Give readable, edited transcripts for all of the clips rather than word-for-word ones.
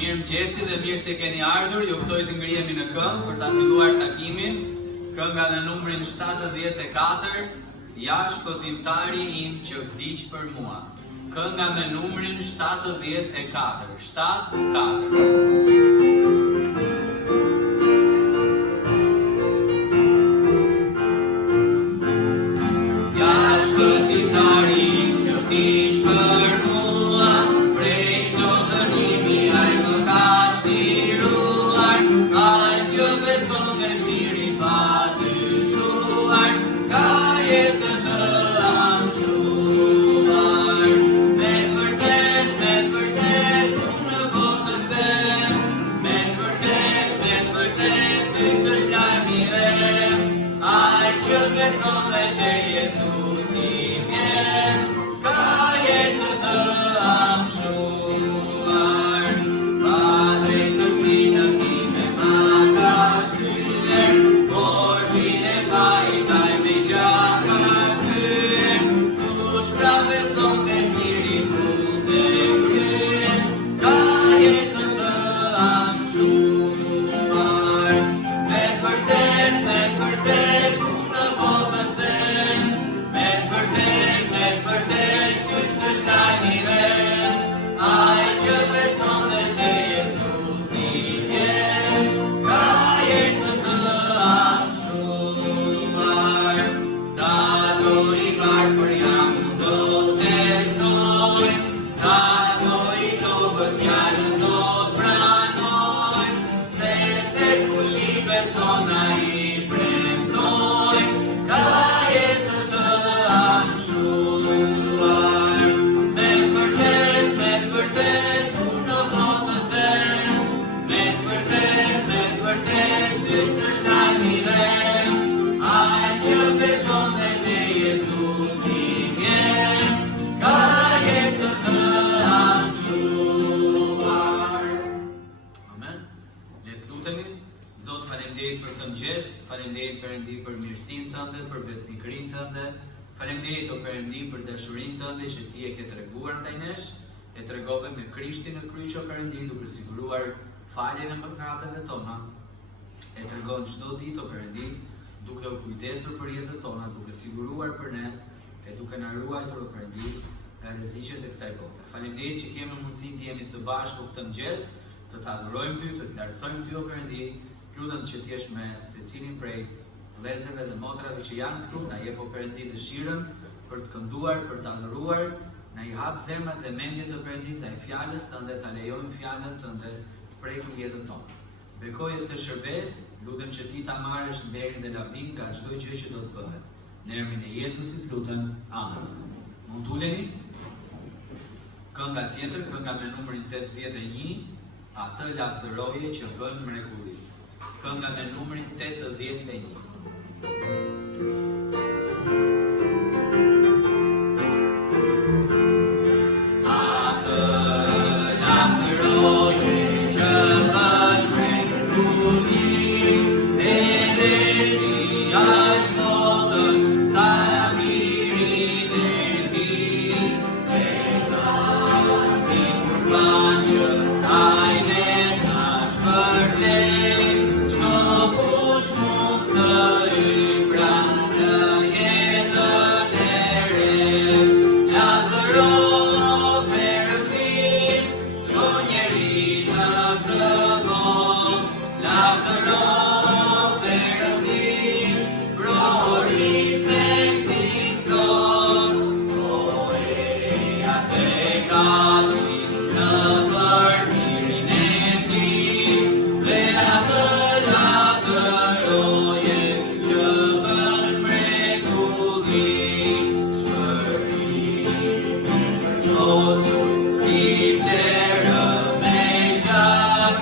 Mirëmëngjesi dhe mirë se keni ardhur. Ju ftoj të ngrihemi në këmbë për ta filluar takimin. Kënga në numrin 74, ja shpëtimtari im që vdiq për mua. Kënga me numrin 74, 74. Ja shpëtimtari im që vdiq për mua, prej çdo dënimi ai më ka çliruar, ai që beson në miri pa dyshuar, ka jetë të amshuar. Me vërtet, unë në botën them, me vërtet, ky s'është lajm i re, ai që beson te Jezusi vjen, ka jetë të amshuar. Pa drejtësinë time ma ka shkryer, borxhin e fajit ai me gjaka kthyer, kush pra beson te miri fund e kryen, ka jetë të amshuar. Me vërtet, unë në botën them, me vërtet, ky s'është lajm i re, ai që beson te Jezusi vjen, ka jetë të amshuar. Sa do i varfër jam do t'besoj, sa do i dobët fjalën do t'pranoj, sepse kush i beson ai premtoj, ka jetë të amshuar. Me vërtet, unë në botën them, me vërtet, ky s'është lajm i re, ai që beson te Jezusi vjen, ka jetë të amshuar. Amen. Le të lutemi. Zot, faleminderit për këtë mëngjes, faleminderit Perëndi për mirësinë tënde, për besnikërinë tënde, faleminderit o Perëndi për dashurinë tënde që ti e ke treguar ndaj nesh, e tregove me Krishtin në kryq o Perëndi, duke siguruar faljen e mëkateve tona, e tregon çdo ditë o Perëndi, duke u kujdesur për jetën tona, duke siguruar për ne, e duke na ruajtur o Perëndi nga rreziqet e kësaj bote. Faleminderit që kemi mundësinë të jemi së bashku këtë mëngjes, të të adhurojmë ty, të të lartësojmë ty o Perëndi. Lutem që t'jesh me secilin prej vëllezërve dhe motrave që janë këtu, na jep o Perëndi dëshirën për të kënduar, për të adhuruar, na i hap zemrat dhe mendjet o Perëndi ndaj fjalës tënde, ta lejojmë fjalën tënde të prekë jetën tonë. Bekoje këtë shërbes, lutem që ti ta marrësh nderin dhe lavdin nga çdo gjë që do të bëhet. Në emrin e Jezusit lutem. Amen. Mund t'uleni? Kënga tjetër, kënga me numrin 81, atë lavdëroje që bën mrekulli. Kënga me numrin 81. Atë lavdëroje që bën mrekulli, edhe shija zotën sa mirinë e tij, e si kurban që ai ne ta shpërblej, çdo kush mund të i pranë jetën e re. Lavdëro Perëndin, çdo njeri në këtë botë, lavdëro Perëndin, prori fleksin tot, poeja te gati në përmirin e tij, dhe atë lavdëroje që bën mrekulli, shpërim përsosur, i vlerë me gjak,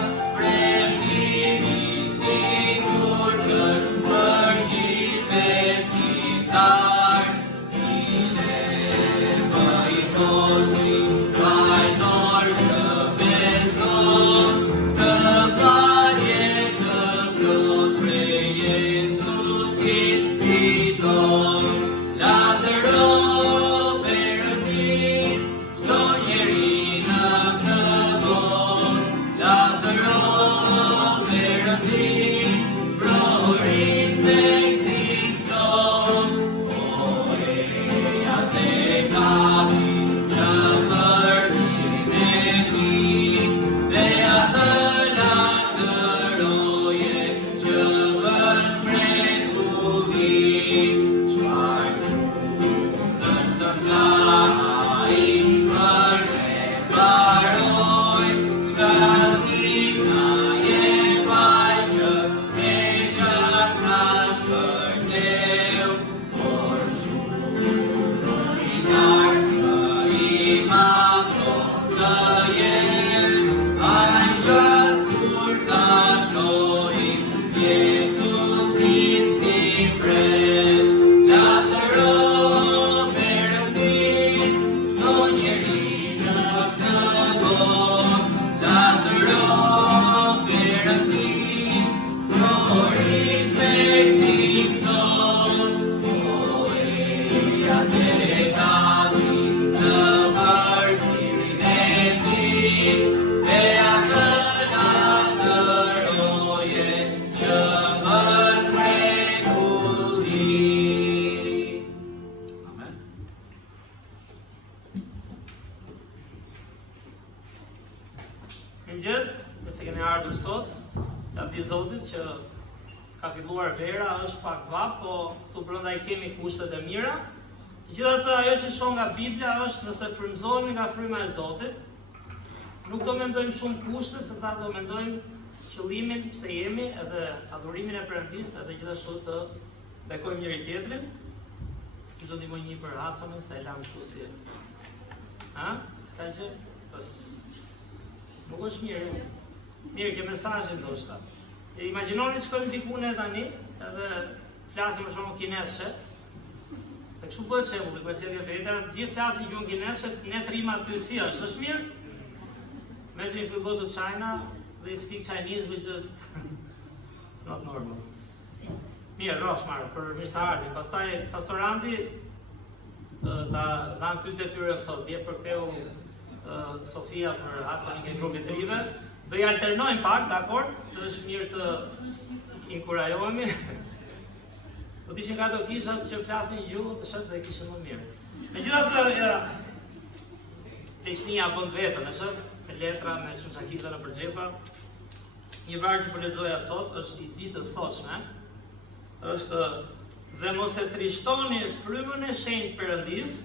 Mirëmëngjes, nëse keni ardhur sot, lavdi Zotit që ka filluar vera, është pak vap, po këtu brenda I kemi kushtet e mira. Gjithatë ajo që shoh nga Bibla është nëse frymëzohemi nga fryma e Zotit, nuk do mendojmë shumë kushtet, sesa do mendojmë qëllimin pse jemi edhe adhurimin e Perëndisë, edhe gjithashtu të bekojmë njëri tjetrin. Që do ndihmoj një për Haconin, se e lam kështu si. Ha? S'ka gjë? Pas nuk është mirë. Mirë, ke mesazhin ndoshta. Imagjinoni shkojmë diku ne tani, edhe flasim për shkakun kineshe. Se kështu bëhet shembull, kur sjellë vetë, gjithë flasin gjuhën kineshe, ne trim aty si është mirë? Imagine if you go to China, they speak Chinese, which just it's not normal. Mirë, rosh marrë për mirëseardhjen. Pastaj pastoranti ta dhanë ty detyrën sot, dje përktheu Sofia për Haconin ke grupit të rive. Do I alternojmë pak, dakord? Se është mirë të inkurajohemi. Po t'ishin ka do kishat që flasin gjuhë, të shetë dhe kishin më mirë. Megjithatë, Teqnia bën vetën, e shetë, me letra, me çunçakita në përgjepa. Një varg që po lexoja sot është I ditës sotshme. Është dhe mos e trishtoni frymën e shenjtë Perëndis,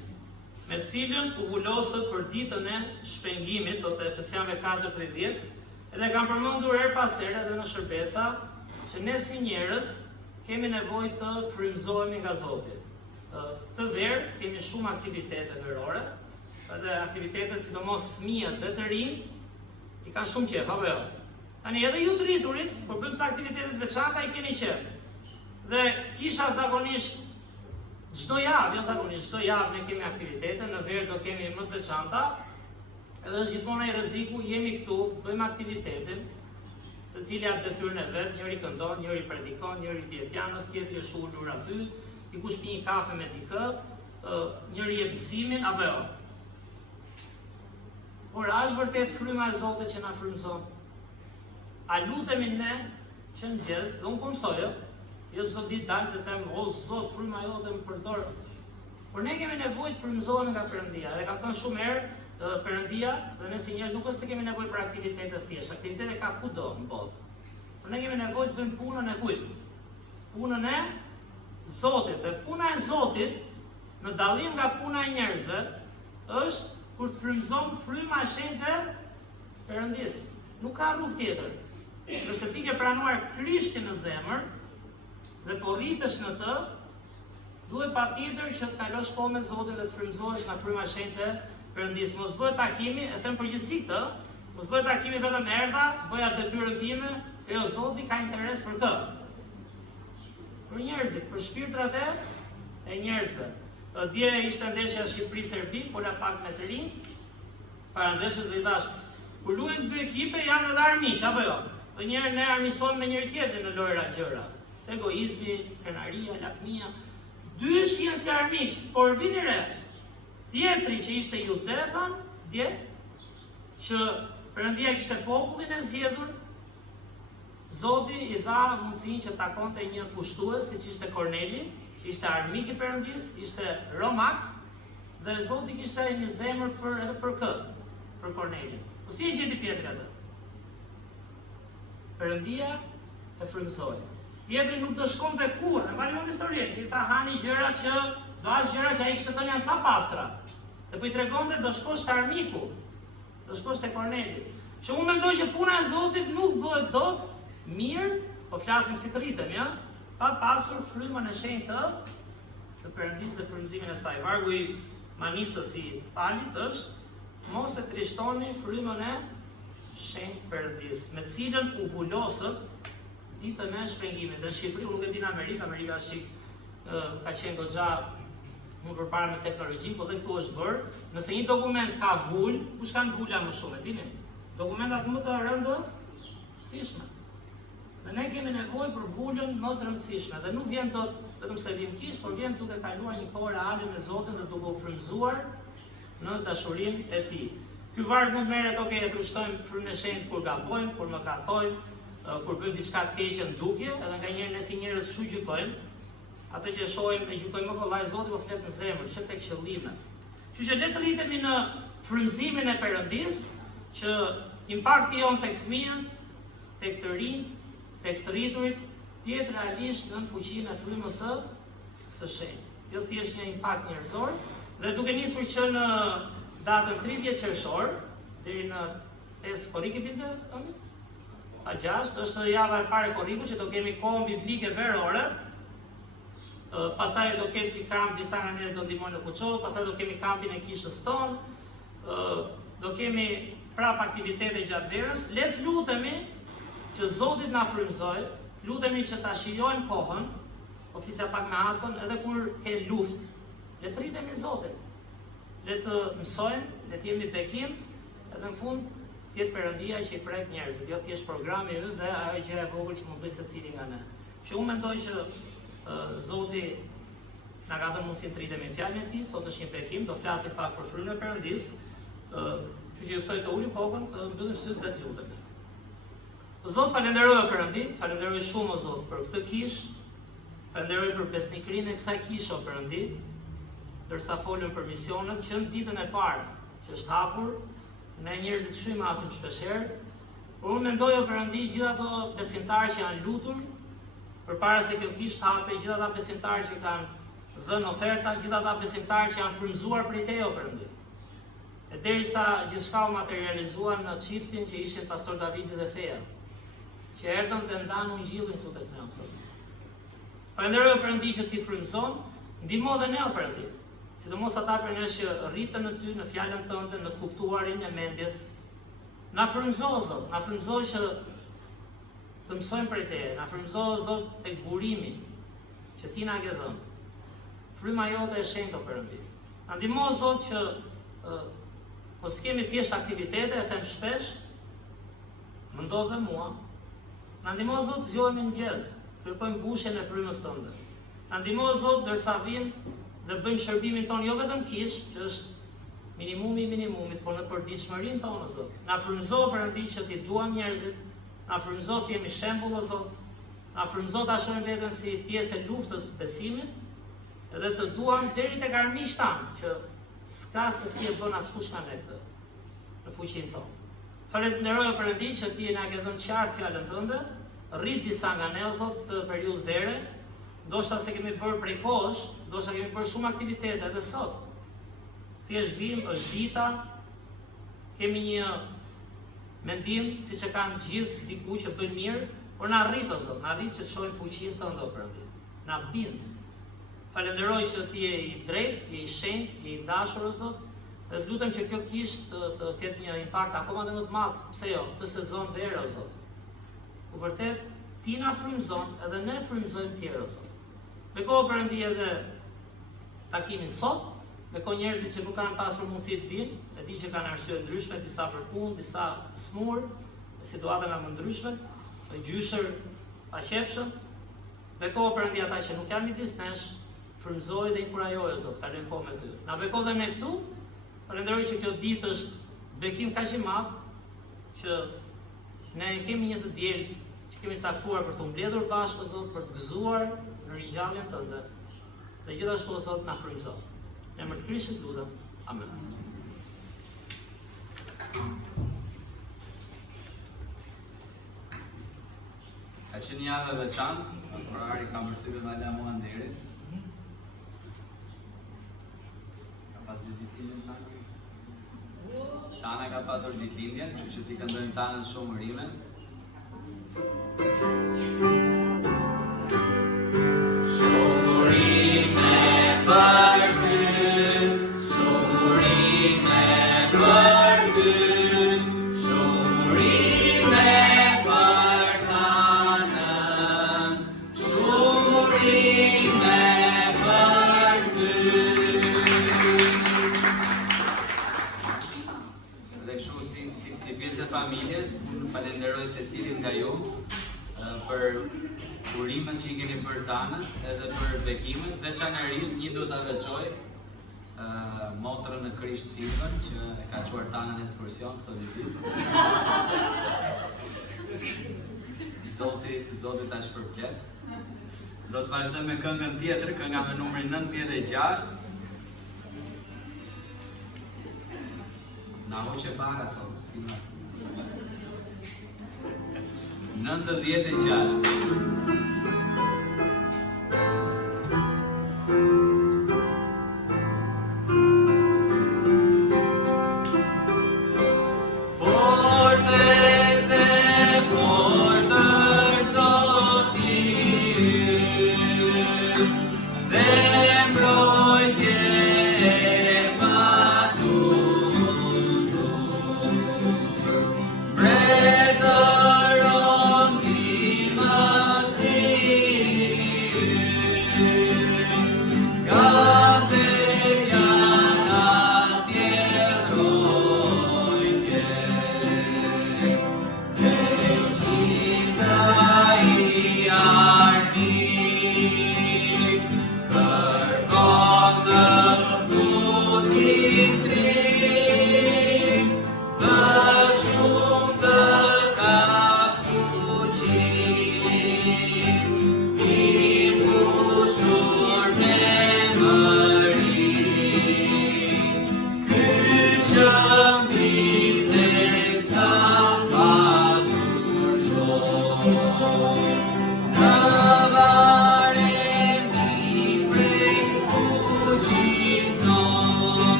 me cilën u vulosët për ditën e shpengimit, do të Efesianëve 4:30, edhe kam përmendur her pas here edhe në shërbesa, që ne si njerëz kemi nevojë të frymëzohemi nga Zoti. Këtë verë kemi shumë aktivitete verore, edhe aktivitetet sidomos fëmijët dhe të rinjt I kanë shumë qef, apo jo? Tani edhe ju të rriturit, kur bëjmë sa aktivitetet veçanta I keni qef. Dhe kisha zakonisht çdo javë, jo zakonisht, çdo javë ne kemi aktivitete, në verë do kemi më të veçanta. Edhe është gjithmonë ai rreziku, jemi këtu, bëjmë aktivitetin, secili atë detyrën e vet, njëri këndon, njëri predikon, njëri bie pianos, tjetri është ulur aty, dikush pi një kafe me dikë, njëri jep mësimin, apo jo. Por a është vërtet fryma e Zotit që na frymëzon? A lutemi ne që mëngjes, dhe unë po mësoj, jo çdo ditë dal të them, o Zot, fryma jote më përdor. Por ne kemi nevojë të frymëzohemi nga Perëndia, dhe kam thënë shumë herë, Perëndia dhe ne si njerëz nuk është se kemi nevojë për aktivitete thjesht, aktivitete ka kudo në botë. Por ne kemi nevojë të bëjmë punën e kujt? Punën e Zotit. Dhe puna e Zotit, në dallim nga puna e njerëzve, është kur të frymëzon fryma e shenjtë e Perëndis. Nuk ka rrugë tjetër. Nëse ti ke pranuar Krishtin në zemër dhe po rritesh në të, duhet patjetër që të kalosh kohë me Zotin dhe të frymëzohesh nga fryma e shenjtë e Perëndis. Mos bëhet takimi, e them përgjithësi këtë, mos bëhet takimi vetëm erdha, bëja detyrën time, jo Zoti ka interes për kë. Për njerëzit, për shpirtrat e njerëzve. Dje ishte ndeshja Shqipëri-Serbi, fola pak me të rinjt, para ndeshjes dhe I thash, kur luajnë dy ekipe janë edhe armiq, apo jo? Dhe njerë ne armiqsohemi me njëri tjetrin në lojra gjëra. Se egoizmi, krenaria, lakmia, dy shihen si armiq, por vini re. Tjetri që ishte jude, than, dje, që Perëndia kishte popullin e zgjedhur, Zoti I dha mundësinë që takonte një pushtues, siç ishte Korneli, që ishte armik I Perëndis, ishte romak, dhe Zoti kishte një zemër edhe për kë, për Kornelin. Po si e gjeti Pietri atë? Perëndia e frymëzoi. Pietri nuk do shkonte kurrë, e mbani mend historinë, që I tha hani gjëra që do as gjëra që ai kishte thënë janë pa pastra. Dhe po I tregonte do shkosh te armiku, do shkosh te Korneli. Që unë mendoj që puna e Zotit nuk bëhet dot mirë, po flasim si të rritemi, ja? Pa pasur frymën e shenjtë të Perëndisë dhe frymëzimin e saj. Vargu I Manitës I Palit është mos e trishtoni frymën e shenjtë Perëndisë, me cilën u vulosët ditën e shpengimit. Dhe në Shqipëri, unë nuk e di në Amerikë, Amerika ka qenë goxha më përpara me teknologjinë, po dhe këtu është bërë. Nëse një dokument ka vul, kush kanë vula më shumë, e dini? Dokumentat më të rëndësishme. Dhe ne kemi nevojë për vulën më të rëndësishme, dhe nuk vjen dot vetëm se vim kish, por vjen duke kaluar një kohë reale me Zotin dhe duke u frymëzuar në dashurinë e Tij. Ky varg mund merret, okay, e trushtojmë frymën e shenjtë kur gabojmë, kur mëkatojmë, kur bëjmë diçka të keqe ndukje, edhe nganjëherë ne si njerëz kështu gjykojmë. Ato që shohim e gjykojmë më kollaj Zoti, po flet në zemër, që tek qëllimet. Kështu që le të rritemi në frymëzimin e Perëndisë, që impakti jonë tek fëmijët, tek të rinjt, tek të rriturit, tjetë realisht në fuqinë e frymës së shenjtë. Jo thjesht një impakt njerëzor, dhe duke nisur që në datën 30 qershor, deri në 5 korrike binte, a 6, është java e parë e korrikut që do kemi kohën biblike verore. Pastaj do kemi kamp, disa nga njerëz do ndihmojnë në Kuçovë, pastaj do kemi kampin e kishës tonë, do kemi prap aktivitete gjatë verës. Le të lutemi që Zoti na frymëzojë, lutemi që ta shijojmë kohën, po flisja pak me Hacon, edhe kur ke luftë, le të rritemi Zotin. Le të mësojmë, le të jemi bekim, edhe në fund jetë Perëndia që i prek njerëzit, jo thjesht programi ynë dhe ajo gjë e vogël që mund bëj secili nga ne. Që unë mendoj që Zoti na ka dhënë mundësinë të rritemi në fjalën e Tij, sot është një bekim, do flasim pak për frymën e Perëndisë, që juftoj të ulim kokën, të mbyllim sytë dhe të lutemi. Zot, falenderoj o Perëndi, falenderoj shumë o Zot për këtë kishë, falenderoj për besnikërinë e kësaj kishe o Perëndi, ndërsa folëm për misionet që në ditën e parë që është hapur, ne njerëzit shumë masim shpeshherë, por unë mendoj o Perëndi gjithë ato besimtarë që janë lutur përpara se kjo kishë të hape, gjithë ata besimtarë që kanë dhënë oferta, gjithë ata besimtarë që janë frymëzuar prej Teje o Perëndi. E derisa gjithçka u materializuan në çiftin që ishin pastor Davidi dhe Feja, që erdhën dhe ndanë ungjillin këtu tek ne o Zot. Falenderoj o Perëndi që Ti frymëzon, ndihmo dhe ne o Perëndi, sidomos ata për ne që rritën në Ty, në fjalën Tënde, në të kuptuarin e mendjes. Na frymëzo Zot, na frymëzo që të mësojmë prej Teje, na frymëzo Zot tek burimi që Ti na ke dhënë. Fryma jote e shenjtë o Perëndi. Na ndihmo Zot që mos kemi thjesht aktivitete, e them shpesh, më ndodh dhe mua. Na ndihmo Zot zgjohemi në mëngjes, kërkojmë mbushjen e frymës Tënde. Na ndihmo Zot ndërsa vim dhe bëjmë shërbimin ton jo vetëm kish, që është minimumi i minimumit, por në përditshmërinë tonë, Zot. Na frymëzo Perëndi që Ti duam njerëzit, na frymëzo të jemi shembull o Zot, na frymëzo ta shohim veten si pjesë e luftës të besimit, edhe të duam deri tek armiqtë tanë, që s'ka se si e bën askush nga ne këtë në fuqinë tonë. Falenderoj o Perëndi që Ti na ke dhënë qartë fjalën Tënde, rrit disa nga ne o Zot këtë periudhë vere, ndoshta se kemi bërë prej kohësh, ndoshta kemi bërë shumë aktivitete edhe sot. Thjesht vim, është dita, kemi një mendim siç e kanë gjithë diku që bëjnë mirë, por na rrit o Zot, na rrit që të shohim fuqinë Tënde o Perëndi. Na bind. Falenderoj që Ti je i drejtë, je i shenjtë, je i dashur o Zot, dhe të lutem që kjo kishë të ketë një impakt akoma dhe më të madh, pse jo, këtë sezon vere o Zot. U vërtet, Ti na frymëzon edhe ne frymëzojmë tjerë o Zot. Me kohë Perëndi edhe takimin sot, me kohë njerëzit që nuk kanë pasur mundësi të vinë, e di që kanë arsye ndryshme, disa për punë, disa smur, situata nga më ndryshme, gjyshër pa qefshëm. Me kohë Perëndi ata që nuk janë midis nesh, frymëzoj dhe inkurajoj o Zot, kalojnë kohë me Ty. Na beko dhe ne këtu, falenderoj që kjo ditë është bekim kaq i madh që ne kemi një të diel që kemi caktuar për të mbledhur bashkë o Zot, për të gëzuar në ringjalljen Tënde. Dhe gjithashtu o Zot na frymëzo. Në emër të Krishtit lutem. Amen. Ka qenë një javë e veçantë, pastorari ka mbështypjen nga Lamo Anderi. Ka pas ditëlindjen tani. Tana ka patur ditëlindjen, kështu që ti këndojmë Tanën shumë rime. Shumë rime për ty, shumë rime për ty, shumë rime për Tanën, shumë rime për ty. Dhe kështu si pjesë e familjes, falenderoj secilin nga ju për urimet që I keni për Tanës edhe për bekimet, veçanërisht një do ta veçoj motrën e Krisht Silvën që e ka çuar Tanën në ekskursion këto ditë. Zoti ta shpërblet. Do të vazhdoj me këngën tjetër, kënga me numrin 96. Na hoqe para to, si më. 96.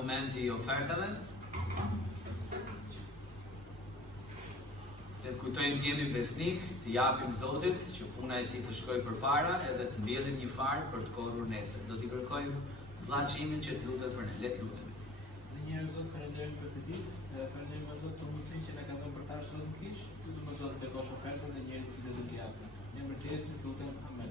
Momenti I ofertave. Le kujtojmë të jemi besnik, të japim Zotit që puna e tij të shkojë përpara edhe të mbjellim një far për të korrur nesër. Do t'i kërkojmë vllaçimin që të lutet për ne. Le të lutemi. Dhe njerëz Zot, falenderojmë për këtë ditë, falenderojmë Zot për mundësinë që na ka dhënë për të ardhur sot në kish, lutem Zot të bekosh ofertën dhe njerëzit që do t'i japin. Në emrin e Jezusit lutem. Amen.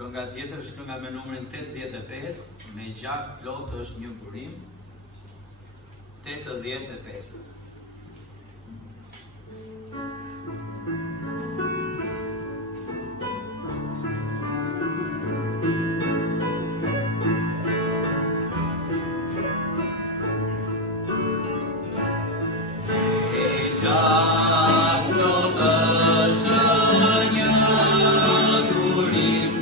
Kënga tjetër është kënga me numrin 85, me gjak plot është një burim. 85. Gjak plot është një burim.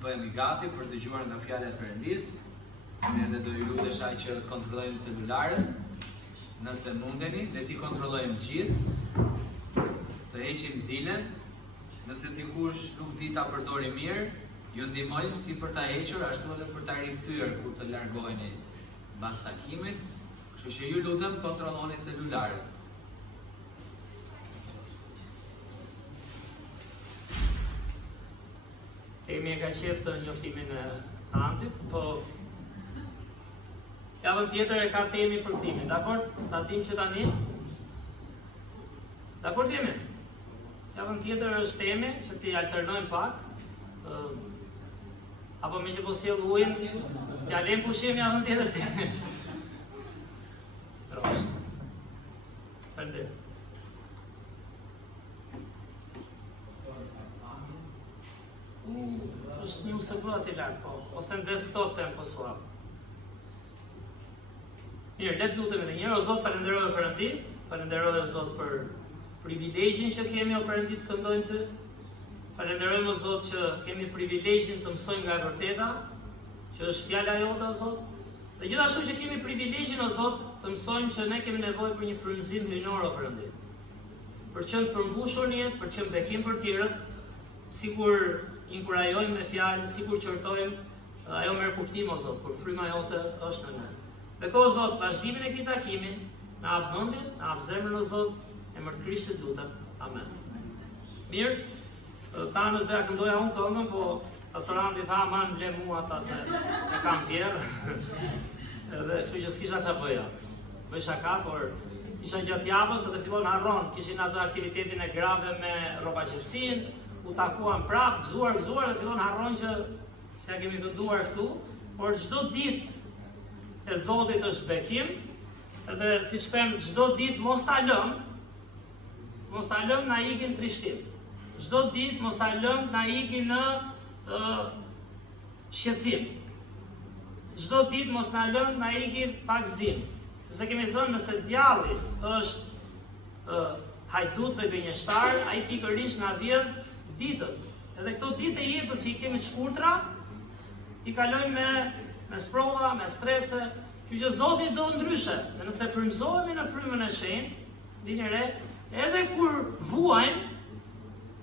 po jemi gati për të dëgjuar nga fjala e Perëndis. Ne do ju lutesha që të kontrollojmë celularët. Nëse mundeni, le t'i kontrollojmë gjithë. Të heqim zilen. Nëse dikush nuk di ta përdori mirë, ju ndihmojmë si për ta hequr, ashtu edhe për ta rikthyer kur të largoheni mbas takimit. Kështu që ju lutem kontrolloni celularët. Temi e ka qef të njoftimin e Antit, po javën tjetër e ka temi për kthimin, dakord? Ta dim që tani? Dakord jemi? Javën tjetër është temi që t'i alternojmë pak, apo me që po sjell ujin, t'ja lejmë pushim javën tjetër temi. Rosh. Faleminderit. është një USB aty lart, po, ose në desktop tempo swap. Mirë, le të lutemi edhe një herë, o Zot, falenderoj Perëndi, falenderoj o Zot për privilegjin që kemi o Perëndi të këndojmë Ty. Falenderojmë o Zot që kemi privilegjin të mësojmë nga e vërteta, që është fjala jote o Zot. Dhe gjithashtu që kemi privilegjin o Zot të mësojmë që ne kemi nevojë për një frymëzim hyjnor o Perëndi. Për të qenë përmbushur në jetë, për të qenë bekim për tjerët, sikur inkurajojmë me fjalë, sikur qortojmë, ajo merr kuptim o Zot, kur fryma jote është në ne. Bekoj o Zot, vazhdimin e këtij takimi, na hap mendjen, na hap zemrën o Zot, emër të Krishtit lutem. Amen. Mirë, tanës do ja këndoja unë këngën, po pastoranti tha, "Man ble mua ata se e kam vjerë." Edhe kështu që s'kisha çfarë bëja. Bëj shaka, por isha gjatë javës edhe fillon harron, kishin atë aktivitetin e grave me rroba qepsin, u takuan prap, gëzuar dhe fillon harron që s'ja kemi kënduar këtu, por çdo ditë e Zotit është bekim, edhe siç them, çdo ditë mos ta lëm na ikin trishtim. Çdo ditë mos ta lëm na ikin në shqetësim. Çdo ditë mos na lëm na ikin pa gëzim. Sepse kemi thënë nëse djalli është hajdut dhe gënjeshtar, ai pikërisht na vjedh ditët. Edhe këto ditë e jetës që i kemi të shkurtra, i kalojmë me sprova, me strese, që Zoti do ndryshe. Dhe nëse frymëzohemi në frymën e shenjtë, vini re, edhe kur vuajmë,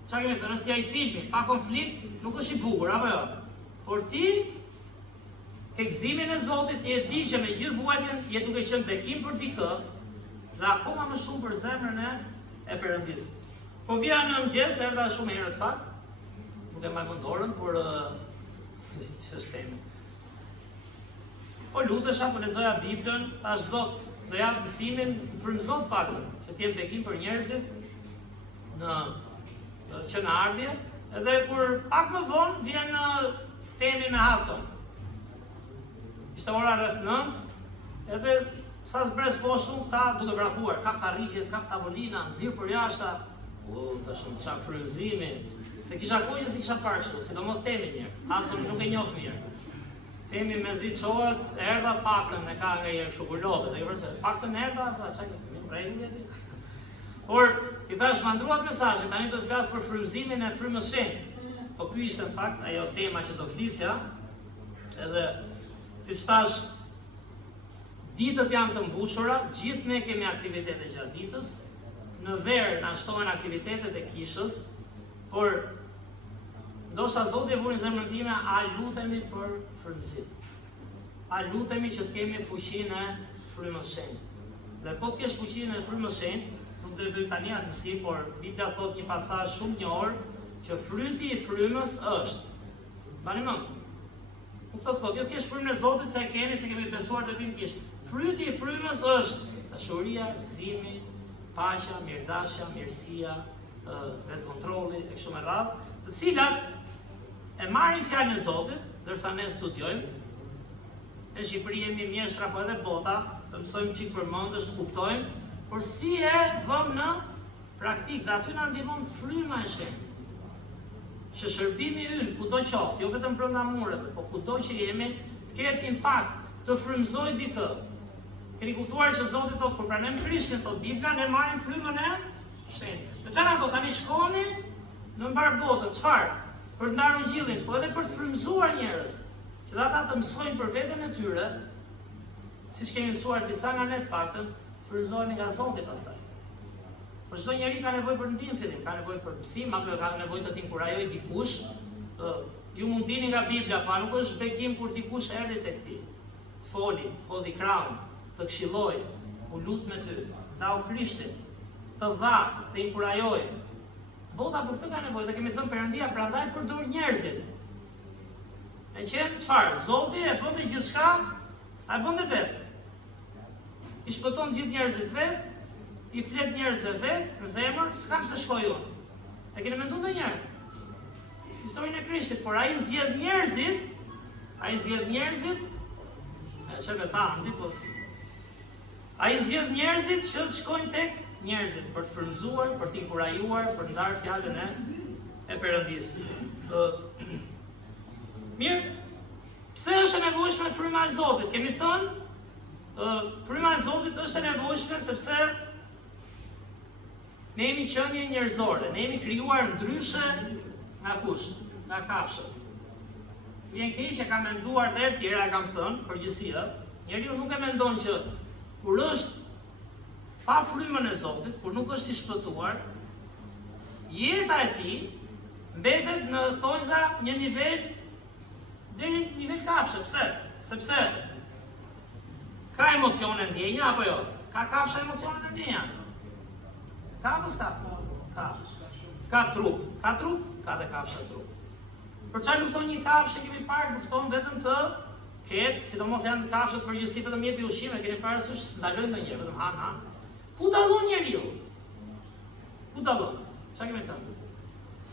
çka kemi thënë, si ai filmi, pa konflikt, nuk është i bukur, apo jo? Por ti ke gëzimin e Zotit, ti e di që me gjithë vuajtjen je duke qenë bekim për dikë, dhe akoma më shumë për zemrën e Perëndis. Po vija në mëngjes, erdha shumë herë të fakt, nuk e mbaj mend orën, por ç'është tema. Po lutesha, po lexoja Biblën, thash Zot, do jap mësimin, frymëzo të pakën, që të jem bekim për njerëzit që në ardhje, edhe kur pak më vonë vjen temi me Hudson. Ishte ora rreth 9, edhe sa zbres poshtu këta duke vrapuar, kap karrige, kap tavolina, nxirr për jashta. Thash unë çfarë frymëzimi, se kisha kohë që si kisha parë kështu, sidomos temi mirë. Hudson nuk e njoh mirë. Temi me zi qohet, erdha pakën, e ka nga i shukulote, dhe i përse, pakën erdha, dhe që ke rejnë ti. Por, i thash, ma ndruat mesazhin, tani do të flas për frymëzimin e frymës shenjtë. Po ky ishte në fakt ajo tema që do flisja, edhe, siç thash, ditët janë të mbushura, gjithë ne kemi aktivitete gjatë ditës, në verë na shtohen aktivitetet e kishës, por ndoshta Zoti e vuri në zemrën time, a lutemi për frymëzim. A lutemi që të kemi fuqinë e frymës shenjtë. Dhe po të kesh fuqinë e frymës shenjtë, nuk do të bëjmë tani atë mësim, por Bibla thot një pasazh shumë njohur që fryti i frymës është. Bani mend. Nuk thot kot, jo të kesh frymën e Zotit se e kemi, se kemi besuar të vinë kish. Fryti i frymës është dashuria, gëzimi, paqja, mirëdashja, mirësia, vet kontrolli e kështu me radhë, të cilat e marrin fjalën e Zotit, ndërsa ne studiojmë. Në Shqipëri jemi mjeshtra po edhe bota, të mësojmë çik përmendësh, të kuptojmë, por si e vëmë në praktikë, dhe aty na ndihmon fryma e shenjtë. Që shërbimi ynë, kudo qoftë, jo vetëm brenda mureve, po kudo që jemi, të ketë impakt, të frymëzojë dikë. Keni kuptuar që Zoti thotë kur pranojmë Krishtin, thotë Bibla, ne marrim frymën e shenjtë. Dhe çfarë do tani shkoni në mbar botën, çfarë? për të ndarë Ungjillin, po edhe për të frymëzuar njerëz, që ata të mësojnë për veten e tyre, siç kemi mësuar disa nga ne të paktën, frymëzohemi nga Zoti pastaj. Por çdo njeri ka nevojë për ndihmë fillim, ka nevojë për mësim, apo ka nevojë të inkurajojë dikush. Ju mund dini nga Bibla, pa nuk është bekim kur dikush erdhi tek ti, të foli, hodhi krahun, të këshilloj, u lut me ty, dau Krishtin, të dha, të inkurajoj. Bota për këtë ka nevojë, dhe kemi thënë Perëndia prandaj përdor njerëzit. E qenë çfarë? Zoti e bënte gjithçka, a e bënte vetë. I shpëton gjithë njerëzit vetë, i flet njerëzve vetë në zemër, s'kam se shkoj unë. E keni menduar ndonjëherë? Historinë e Krishtit, por ai zgjedh njerëzit, çfarë thamë dipos. Ai zgjedh njerëzit që të shkojnë tek njerëzit për të frymëzuar, për të inkurajuar, për të ndarë fjalën e Perëndisë. Mirë, pse është e nevojshme fryma e Zotit? Kemi thënë, fryma e Zotit është e nevojshme sepse ne jemi qenie njerëzore, ne jemi krijuar ndryshe nga kush? Nga kafshët. Vjen keq që kam menduar dhe tjera kam thënë, përgjithësia, njeriu nuk e mendon që kur është pa frymën e Zotit, kur nuk është i shpëtuar, jeta e tij mbetet në thojza një nivel deri në nivel kafshë. Pse? Sepse ka emocione ndjenja apo jo? Ka kafsha emocione ndjenja? Ka apo s'ka? Ka. Ka trup, ka dhe kafsha trup. Për çfarë lufton një kafshë, kemi parë lufton vetëm të ketë, sidomos janë kafshët përgjithësi vetëm jepi ushqime, keni parasysh ndalojnë ndonjëherë, vetëm han. Ku dallon njeriu? Ku dallon? Çfarë kemi thënë?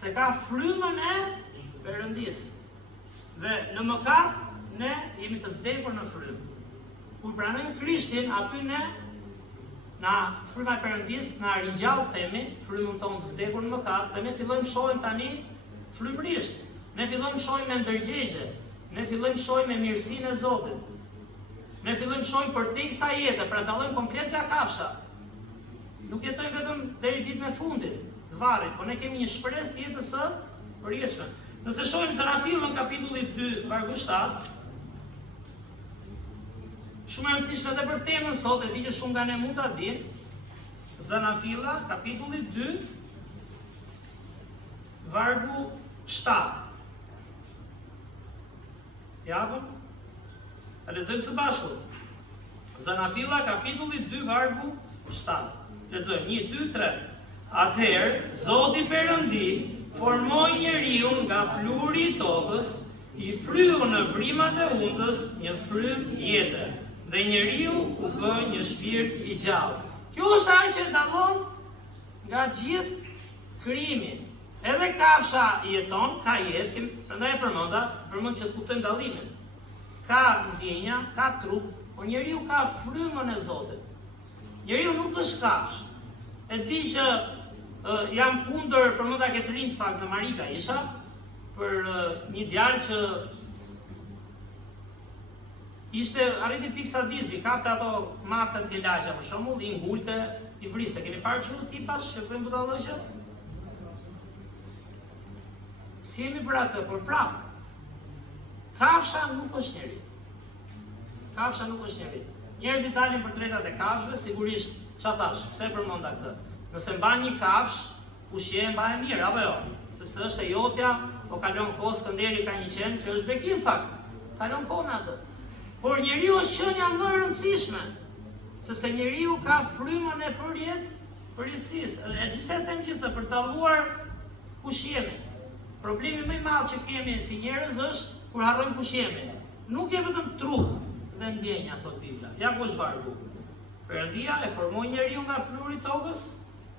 Se ka frymën e Perëndisë. Dhe në mëkat ne jemi të vdekur në frymë. Kur pranojmë Krishtin, aty ne na fryma e Perëndisë na ringjall themi frymën tonë të vdekur në mëkat dhe ne fillojmë shohim tani frymërisht. Ne fillojmë shohim me ndërgjegje. Ne fillojmë shohim me mirësinë e Zotit. Ne fillojmë shohim përteksa jetë, pra dallojmë komplet nga kafsha. Nuk jetojmë vetëm deri ditën e fundit të varrit, por ne kemi një shpresë të jetës së përjetshme. Nëse shohim Zanafillën kapitulli 2, vargu 7, shumë e rëndësishme edhe për temën sot, e di që shumë nga ne mund ta dinë. Zanafilla, kapitulli 2, vargu 7. Japëm? A lexojmë së bashku. Zanafilla, kapitulli 2, vargu 7. Lexojmë 1, 2, 3. Atëherë, Zoti Perëndi formoi njeriu nga pluri i tokës, i fryu në vrimat e undës një frymë jete, dhe njeriu u bë një shpirt i gjallë. Kjo është ajo që dallon nga gjithë krijimi. Edhe kafsha jeton, ka jetë, prandaj e përmend që të kuptojmë dallimin. Ka ndjenja, ka trup, por njeriu ka frymën e Zotit. Njeriu nuk është kafshë. E di që jam kundër, përmenda këtë rinj fakt në Marika isha, për një djalë që ishte arriti pikë sadizmi, kapte ato macet të lagja për shembull, i ngulte, i vriste. Keni parë kështu tipash që bëjnë budallëqe? Si jemi për atë, por prapë, kafsha nuk është njeri. Kafsha nuk është njeri. Njerëzit dalin për drejtat e kafshëve, sigurisht, ç'a thash, pse e përmenda këtë? Nëse mban një kafsh, ushqie mbahet mirë, apo jo? Sepse është e jotja, po kalon kohë, Skënderi ka një qenë që është bekim fakt. Kalon kohën atë. Por njeriu është qenia më e rëndësishme, sepse njeriu ka frymën e përjetësisë. E di se them gjithë për të dalluar kush jemi. Problemi më i madh që kemi si njerëz është kur harrojmë kush jemi. Nuk je vetëm trup dhe ndjenja, thot Bibla. Ja ku është vargu. Perëndia e formoi njeriu nga pluri i tokës,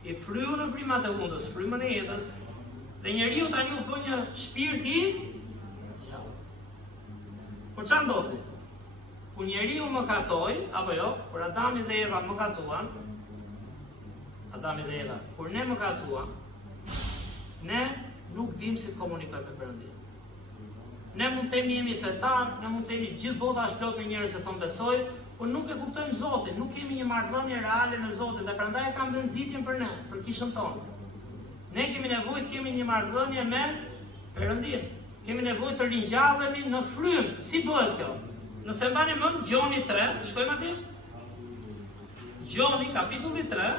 i fryu në vrimat e undës, frymën e jetës, dhe njeriu tani u bë një shpirt i gjallë. Por ç'a ndodhi? Kur njeriu mëkatoi, apo jo, kur Adami dhe Eva mëkatuan, kur ne mëkatuam, ne nuk dim si të komunikojmë me Perëndin. Ne mund të themi jemi fetar, ne mund të themi gjithë bota është plot me njerëz që thon besoj, por nuk e kuptojmë Zotin, nuk kemi një marrëdhënie reale me Zotin, dhe prandaj kam dhënë nxitjen për ne, për kishën tonë. Ne kemi nevojë të kemi një marrëdhënie me Perëndim. Kemi nevojë të ringjallemi në frymë. Si bëhet kjo? Nëse mbani mend Gjoni 3, shkojmë atje? Gjoni kapitulli 3.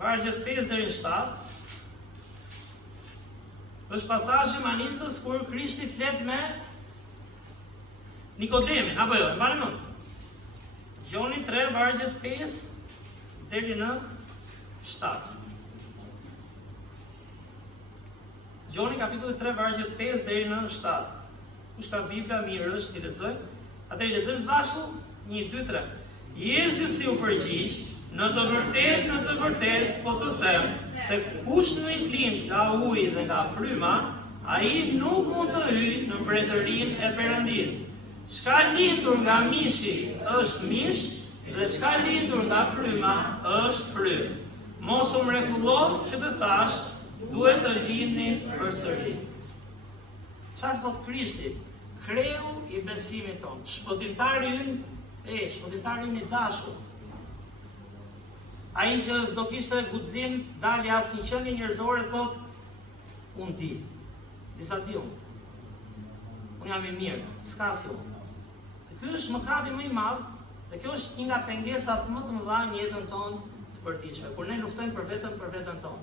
Vargjet 5 deri në 7. Është pasazhi manitës kur Krishti flet me Nikodemin, apo jo, mbani mend. Gjoni 3 vargjet 5 deri në 7. Gjoni kapitulli 3 vargjet 5 deri në 7. Kush ka Bibla, mirë është t'i lexoj. Atë i lexojmë së bashku? 1, 2, 3. Jezusi u përgjigj, në të vërtet, po të them, se kush nuk lind nga uji dhe nga fryma, ai nuk mund të hyjë në mbretërinë e Perëndisë. Çka lindur nga mishi është mish, dhe çka lindur nga fryma është frymë. Mos u mrekullo që të thash, duhet të lindni përsëri. Çfarë thot Krishti? Kreu i besimit ton, shpëtimtari ynë i dashur. Ai që s'do kishte guxim dalë as një qenie njerëzore thot, unë di. Disa di unë. Unë jam i mirë, s'ka si unë. Ky është mëkati më i madh, dhe kjo është një nga pengesat më të mëdha në jetën tonë të përditshme, kur ne luftojmë për veten tonë.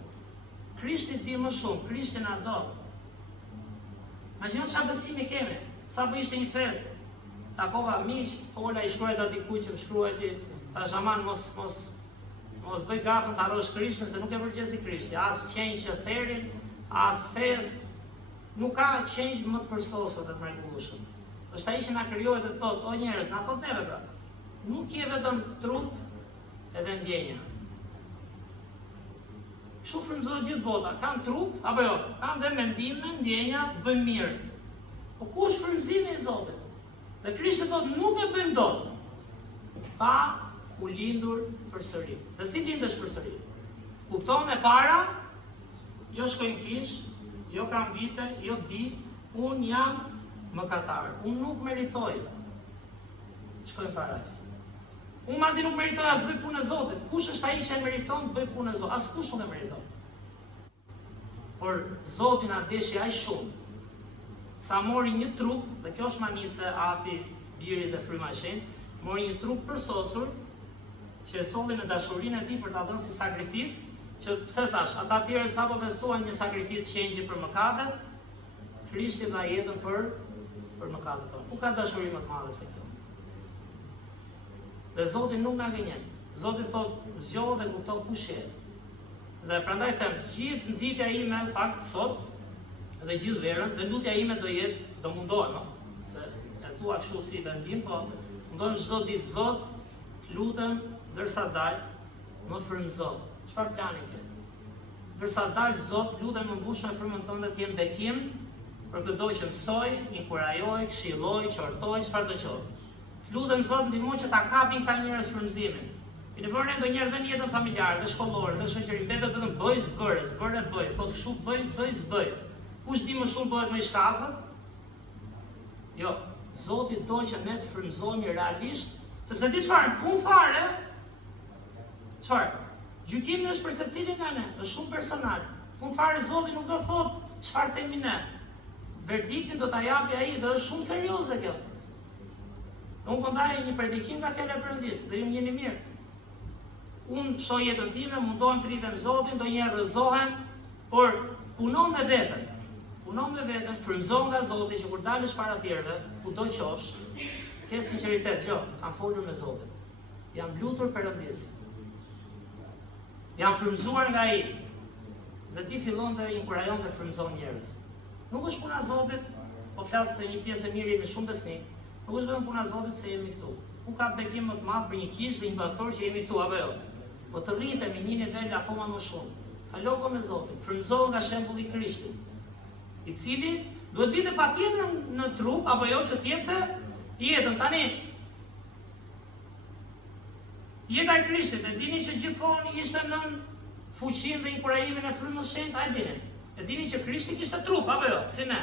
Krishti di më shumë, Krishti na do. Imagjino çfarë besimi kemi. Sa po ishte një festë, takova miq, fola i shkruajt aty kujt që më shkruajti, thash aman mos bëj gafën të harrosh Krishtin se nuk e përgjigj Krishti, as qenj që therin, as fest, nuk ka qenj më të përsosur dhe të mrekullueshëm. Është ai që na krijoi dhe thot, o njerëz, na thot neve pra. Nuk je vetëm trup edhe ndjenja. Kështu frymëzohet gjithë bota, kanë trup, apo jo, kanë dhe mendime, ndjenja, bëjmë mirë. Po ku është frymëzimi i Zotit? Dhe Krishti thot, nuk e bëjmë dot, pa u lindur përsëri. Dhe si lindesh përsëri? Kupton e para, jo shkojnë kish, jo kam vite, jo di, unë jam mëkatar, unë nuk meritoj. Shkojnë paras. Unë mandi nuk meritoj as bëj punë e Zotit. Kush është ai që e meriton bëj punë e Zotit? As kush nuk e meriton. Por Zoti na deshi aq shumë sa mori një trup, dhe kjo është manice ati birit dhe fryma e shenjtë, mori një trup përsosur që e solli me dashurinë e tij për ta dhënë si sakrificë, që pse thash, ata të tjerë sapo festuan një sakrificë shenjtë për mëkatet, Krishti dha jetën për mëkatet tonë. Ku ka dashuri më të madhe se kjo? Dhe Zoti nuk na gënjen. Zoti thot, zgjohu dhe kupto kush je. Dhe prandaj them, gjithë nxitja ime në fakt sot dhe gjithë verën dhe lutja ime do mundohem, no? Se e thua kështu si vendim, po mundohem çdo ditë Zot, lutem ndërsa dal, më frymëzo. Çfarë plani ke? Ndërsa dal Zot, lutem më mbush me frymën tënde të jem bekim për këto që mësoj, inkurajoj, këshilloj, qortoj, çfarë do qoftë. Lutem Zot ndihmo që ta kapin këta njerëz frymëzimin. I nevojë ndonjëherë dhe në jetën familjare, dhe shkollore, dhe shoqëri, vetë vetëm bëj, zbëre, bëj, thotë kështu bëj, zbëj. Kush di më shumë bëhet më i shkallët? Jo, Zoti do që ne të frymëzohemi realisht, sepse di çfarë, në fund fare, çfarë? Gjykimi është për secilin nga ne, është shumë personal. Në fund fare Zoti nuk do thotë çfarë themi ne. Verdiktin do ta japi ai dhe është shumë serioze kjo. Unë po ndaj një predikim nga fjala e Perëndisë, dhe ju jeni mirë. Unë shoh jetën time, mundohem të rritem Zotin, ndonjëherë rrëzohem, por puno me veten. Puno me veten, frymëzo nga Zoti që kur dalësh para tjerëve, kudo qofsh, ke sinqeritet, jo, kam folur me Zotin. Jam lutur Perëndisë. Jam frymëzuar nga ai. Dhe ti fillon të inkurajon dhe frymëzon njerëz. Nuk është puna e Zotit, po flas se një pjesë e mirë jemi shumë besnik. Nuk është vetëm puna e Zotit se jemi këtu. Ku ka bekim më të madh për një kishë dhe një pastor që jemi këtu apo jo? Po të rritemi një nivel akoma më shumë. Kaloko me Zotin, frymëzohu nga shembulli i Krishtit, i cili duhet vite patjetër në trup apo jo që të jepte jetën. Tani jeta e Krishtit, e dini që gjithkohën ishte në fuqinë dhe inkurajimin e frymës së shenjtë, a e dini? E dini që Krishti kishte trup apo jo? Si ne.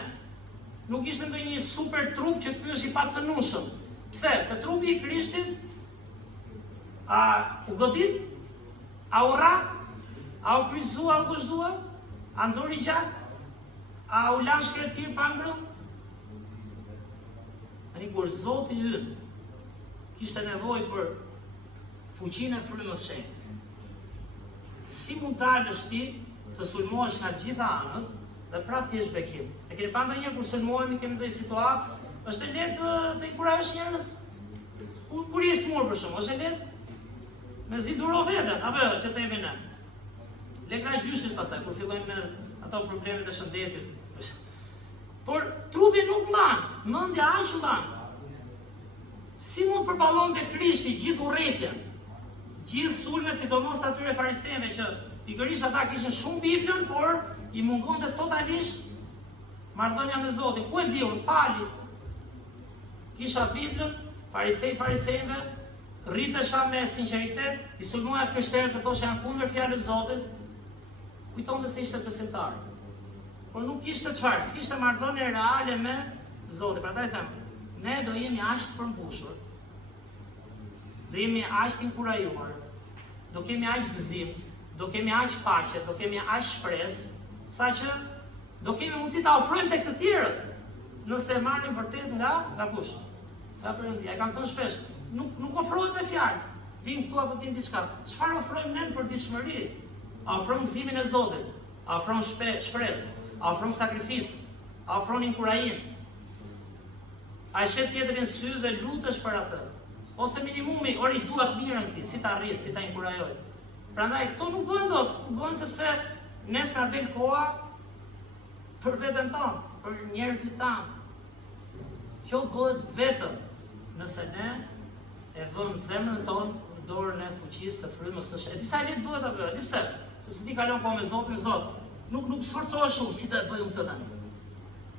Nuk ishte ndonjë super trup që ky është i pacënueshëm. Pse? Se trupi i Krishtit u godit, a u ra, A u kryzua u gëshdua? A nëzori gjak? A u lanë shkretir pa ngrëm? Ani kur Zoti ynë kishte nevojë për fuqinë e frymës shenjtë, si mund dalësh ti të sulmohesh nga gjitha anët dhe prapë ti jesh bekim? E keni pa ndonjëherë kur sulmohemi kemi ndonjë situatë, është e lehtë të inkurajosh njerëz? Kur je smur për shkak, është e lehtë? Me zi duro veten, apo që themi ne. Lekra e gjyshit pastaj, kur fillojmë me ato problemet e shëndetit. Por trupi nuk mban, mendja aq mban. Si mund përballonte Krishti gjithë urrëtitjen, gjithë sulmet, sidomos atyre farisejve që pikërisht ata kishin shumë Biblën, por i mungonte totalisht marrëdhënia me Zotin. Ku e diun? Pali. Kisha Biblën, farisejve, rritesha me sinqeritet, i sulmoja të krishterët se thoshe janë kundër fjalës së Zotit, kujtonte se ishte besimtar. Por nuk kishte çfarë, s'kishte marrëdhënie reale me Zotin. Prandaj them, ne do jemi aq të përmbushur, do jemi aq të inkurajuar, do kemi aq gëzim, do kemi aq paqe, do kemi aq shpresë, saqë do kemi mundësi ta ofrojmë tek të tjerët, nëse marrim vërtet nga kush? Nga Perëndia. E kam thënë shpesh, nuk ofrohet me fjalë. Vim këtu apo dim diçka. Çfarë ofrojmë ne për dishmëri? A ofron gëzimin e Zotit? A ofron shpresë? A ofron sakrificë? A ofron inkurajim? A e shet tjetrin sy dhe lutesh për atë? Ose minimumi, ori dua të mirën ti, si ta arris, si ta inkurajoj. Prandaj këto nuk bëhen dot, bëhen sepse nes na del koha për veten tonë, për njerëzit tanë. Kjo bëhet vetëm nëse ne e vëmë zemrën tonë në dorën e fuqisë së frymës së shenjtë. E di sa lehtë bëhet apo? E di pse? Sepse ti kalon kohë me Zotin, Zot. Nuk sforcohesh shumë si të bëj unë këtë tani.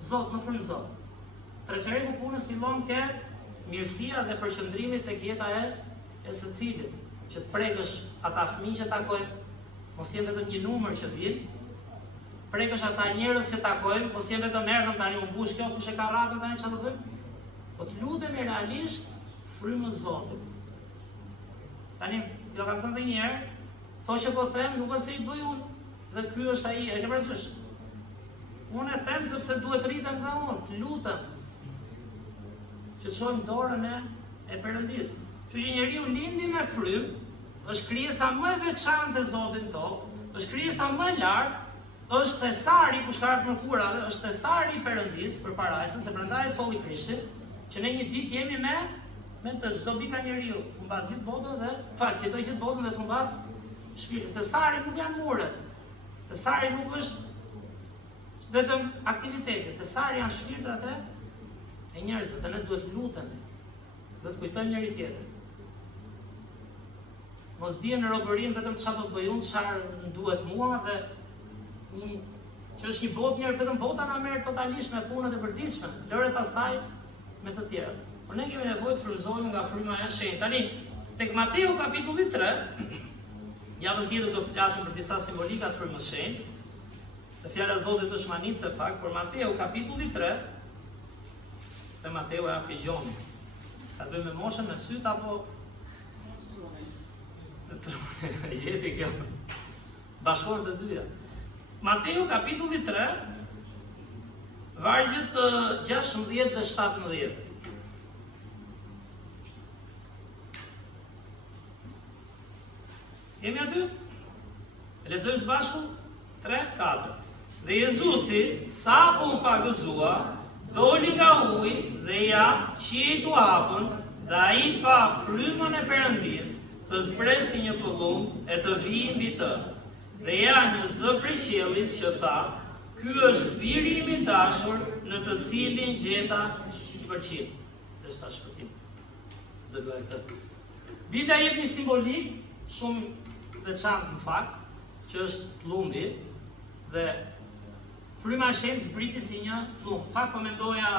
Zot, më frymë Zot. Treqëriku punës fillon ke mirësia dhe përqendrimi tek jeta e secilit, që të prekësh ata fëmijë që takojmë, mos jenë vetëm një numër që vinë, prekësh ata njerëz që takojmë, mos jenë vetëm erdhëm tani u mbush kjo, kush e ka radhën tani çfarë do bëjmë? Po të lutemi realisht frymës Zotit. Tani, jo kam thënë edhe një herë, to që po them nuk është se i bëj unë, dhe ky është ai, e ke parasysh? Unë e them sepse duhet rritem nga unë, të lutem, që të shohim dorën e Perëndisë. Që njeriu lindi me frymë, është krijesa më e veçantë e Zotit tokë, është krijesa më e lartë, është thesari kush ka ardhur në kurave, është thesari i Perëndisë për parajsën, se prandaj solli Krishtin, që ne një ditë jemi me të çdo bika njeriu, të humbas gjithë botën dhe jetoj gjithë botën dhe të humbas shpirtin. Thesari nuk janë muret. Thesari nuk është vetëm aktivitete, thesari janë shpirtrat e njerëzve, dhe ne duhet lutemi, duhet kujtojmë njëri tjetrin. Mos bijem në robërim vetëm çfarë do të bëj unë, çfarë duhet mua dhe që është një botë njerë, vetëm bota na merr totalisht me punët e përditshme, lëre pastaj me të tjerët. Por ne kemi nevojë të frymëzohemi nga fryma e shenjtë. Tani, tek Mateu kapitulli 3, javën tjetër do flasim për disa simbolika të frymës shenjtë. Dhe fjala e Zotit është manicë fakt, por Mateu kapitulli 3, te Mateu e Apigjoni. Ka të bëjë me moshën me syt apo jeti kjo. Bashkëorët e dyja. Mateu kapitulli 3, vargjet 16 dhe 17. Jemi aty? Lexojmë së bashku? 3, 4. Dhe Jezusi, sa po u pagëzua, doli nga uji dhe ja qiejt u hapën, dhe ai pa frymën e Perëndisë, të zbresi një pëllum e të vijë mbi të. Dhe ja një zë prej qiellit që tha, ky është biri im i dashur, në të cilin gjeta shpërqim. Dhe shta shpërtim. Dhe bëjë këtë. Biblia jep një simbolik shumë veçantë në fakt, që është plumbi, dhe fryma e shenjtë zbriti si një plumb. Në fakt po mendoja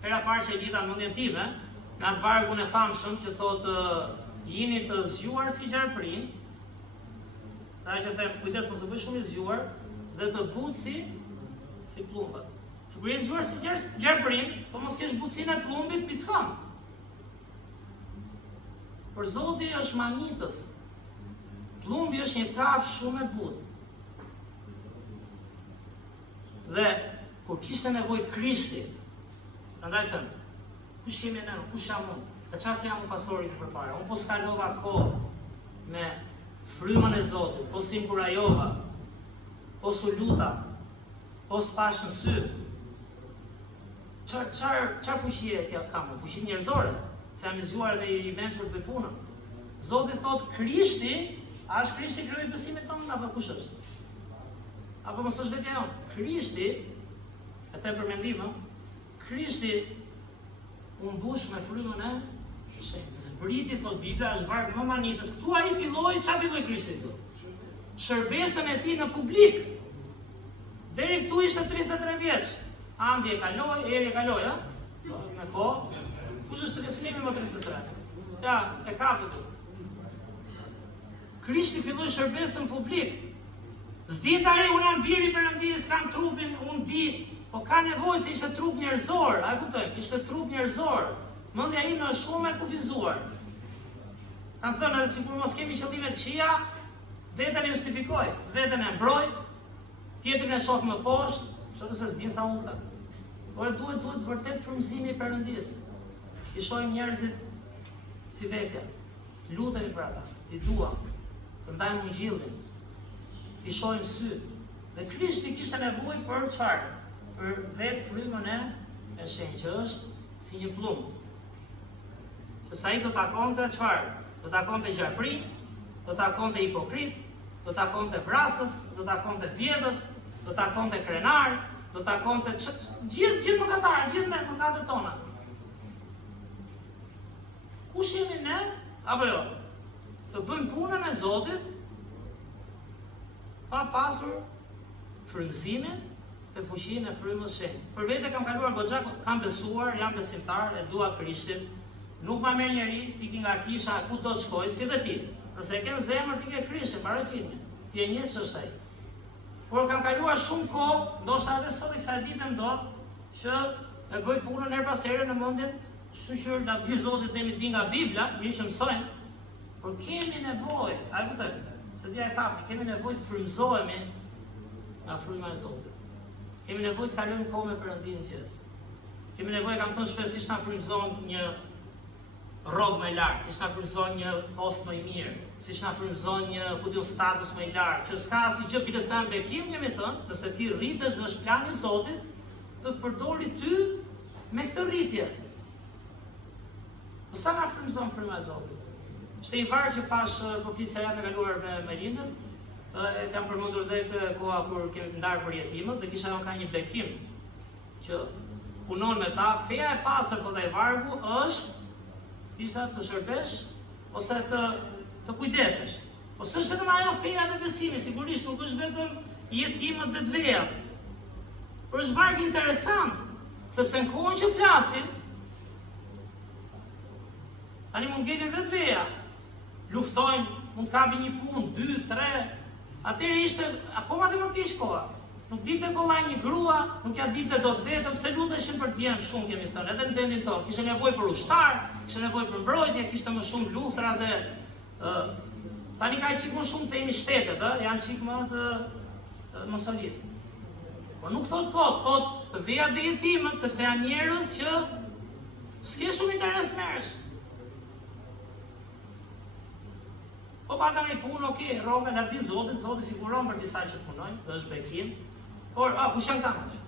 pera parë që e gjeta në mendjen time, në atë vargun e famshëm që thotë jini të zgjuar si gjarprind, sa që them kujdes mos u bëj shumë i zgjuar, dhe të butë si plumbat. Se kur je zgjuar si gjarprind, po mos kesh butësinë e plumbit, pickon. Por Zoti është manitës. Plumbi është një kafshë shumë e butë. Dhe kur kishte nevojë Krishti, prandaj them, kush jemi ne, kush jam unë? E çfarë jam unë pastori përpara? Unë po skalova kohë me frymën e Zotit, po si inkurajova, po su luta, po s'pash në sy. Çfarë fuqie kam? Fuqi njerëzore, se jam i zgjuar dhe i mençur të bëj punën. Zoti thot Krishti, a është Krishti kriju i besimit tonë apo kush është? Apo mos është vetja jonë? Krishti, e them për mendim, Krishti u mbush me frymën e shenjtë. Zbriti, thot Bibla, është varg më manitës. Këtu ai filloi, çfarë filloi Krishti këtu? Shërbesën e tij në publik. Deri këtu ishte 33 vjeç. Andi e kaloi, eri e kaloi, ha? Me kohë. Kush është Kristimi më 33? Ja, e kapi këtu. Krishti filloi shërbesën publik. S'ditari, unë jam biri i Perëndisë, kam trupin, unë di, po ka nevojë se ishte trup njerëzor, a e kuptoj? Ishte trup njerëzor. Mendja ime është shumë e kufizuar. Kam thënë edhe sikur mos kemi qëllime të këqija, veten e justifikoj, veten e mbroj, tjetrin e shoh më poshtë, çfarë se s'din sa ulta. Por duhet vërtet frymëzimi i Perëndisë. I shohim njerëzit si vetja. Lutemi për ata, i duam, të ndajmë ungjillin. I shohim sy. Dhe Krishti kishte nevojë për çfarë? Për vetë frymën e shenjtë, që është si një plumb. Sepse ai do takonte çfarë? Do takonte gjarprin, do takonte hipokrit, do takonte vrasës, do takonte vjedhës, do takonte krenar, do takonte gjithë mëkatarë, gjithë mëkatet tona. Kush jemi ne? Apo jo? Të bëjmë punën e Zotit pa pasur frymëzimin dhe fuqinë e frymës shenjtë. Për vete kam kaluar goxha, kam besuar, jam besimtar, e dua Krishtin. Nuk ma merr njeri, ti nga kisha ku do të shkoj, si dhe ti. Nëse e ke në zemër, ti ke Krishtin, para filmin. Ti e njeh ç'është ai. Por kam kaluar shumë kohë, ndoshta edhe sot e kësaj dite ndodh, që e bëj punën her pas here në mendjen, shoqër lavdi Zotit themi di nga Bibla, mirë që mësojmë, por kemi nevojë, a e kuptoj? Se dia e kapi, kemi nevojë të frymëzohemi nga fryma e Zotit. Kemi nevojë të kalojmë kohë me Perëndin mëngjes. Kemi nevojë, kam thënë shpesh, siç na frymëzon një rrogë më lart, siç na frymëzon një post më i mirë, siç na frymëzon një status më i lartë, që s'ka asnjë gjë biles tan bekim, jemi thënë, nëse ti rritesh dhe është plani i Zotit, të të përdori ty me këtë rritje. Po sa na frymëzon fryma e Zotit? Ishte i varë që pash po flisja jam e kaluar me lindën, e kam përmendur dhe koha kur kemi ndarë për jetimët dhe kisha ka një bekim që punon me ta, feja e pastër thotë ai vargu është isha të shërbesh ose të kujdesesh. Po s'është vetëm ajo feja dhe besimi, sigurisht nuk është vetëm jetimët dhe të vejat. Por është varg interesant, sepse në kohën që flasim, tani mund gjenin dhe të veja, luftojnë, mund kapi një punë, 2, 3, atëherë ishte akoma dhe më kish koha. Nuk dilte kollaj një grua, nuk ja dilte dot vetëm, pse luteshin për të djem shumë kemi thënë, edhe në vendin tonë. Kishte nevojë për ushtar, kishte nevojë për mbrojtje, kishte më shumë luftra dhe tani ka çik më shumë temi shtetet, janë çik më më solid. Po nuk thot kot, thot të veja dhe jetimët, sepse janë njerëz që s'ke shumë interes merresh. Po paka me punë, okej, rroga nga di Zotit, Zoti siguron për disa që punojnë, dhe është bekim. Por, kush janë këta?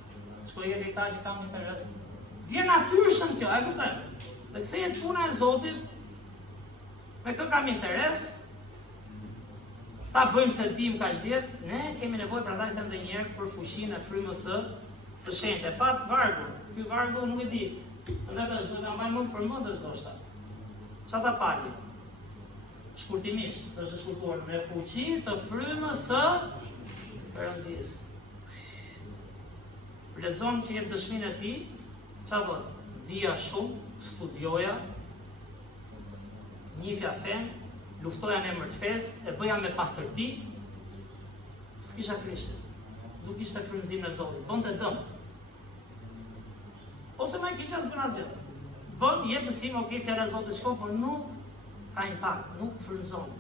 Shkoj e këta që kam interes. Vjen natyrshëm kjo, e kupton? Dhe kthehet puna e Zotit, me kë kam interes, ta bëjmë se dim kaq vjet, ne kemi nevojë prandaj them edhe një herë për fuqinë e frymës së shenjtë. Pa vargu, ky vargu nuk e di. Prandaj tash do ta mbajmë përmendës ndoshta. Çfarë ta pali? Shkurtimisht, të është shkurtuar me fuqi të frymës së Perëndisë. Lexon që jep dëshminë e tij, çfarë thotë? Dija shumë, studioja, njifja fen, luftoja në emër të fesë, e bëja me pastërti. S'kisha Krishtin. Nuk ishte frymëzim në Zotit, bënte dëm. Ose më kisha s'bën asgjë. Bën, jep mësim, okej, fjala e Zotit shkon, por nuk ka impakt, nuk frymëzon,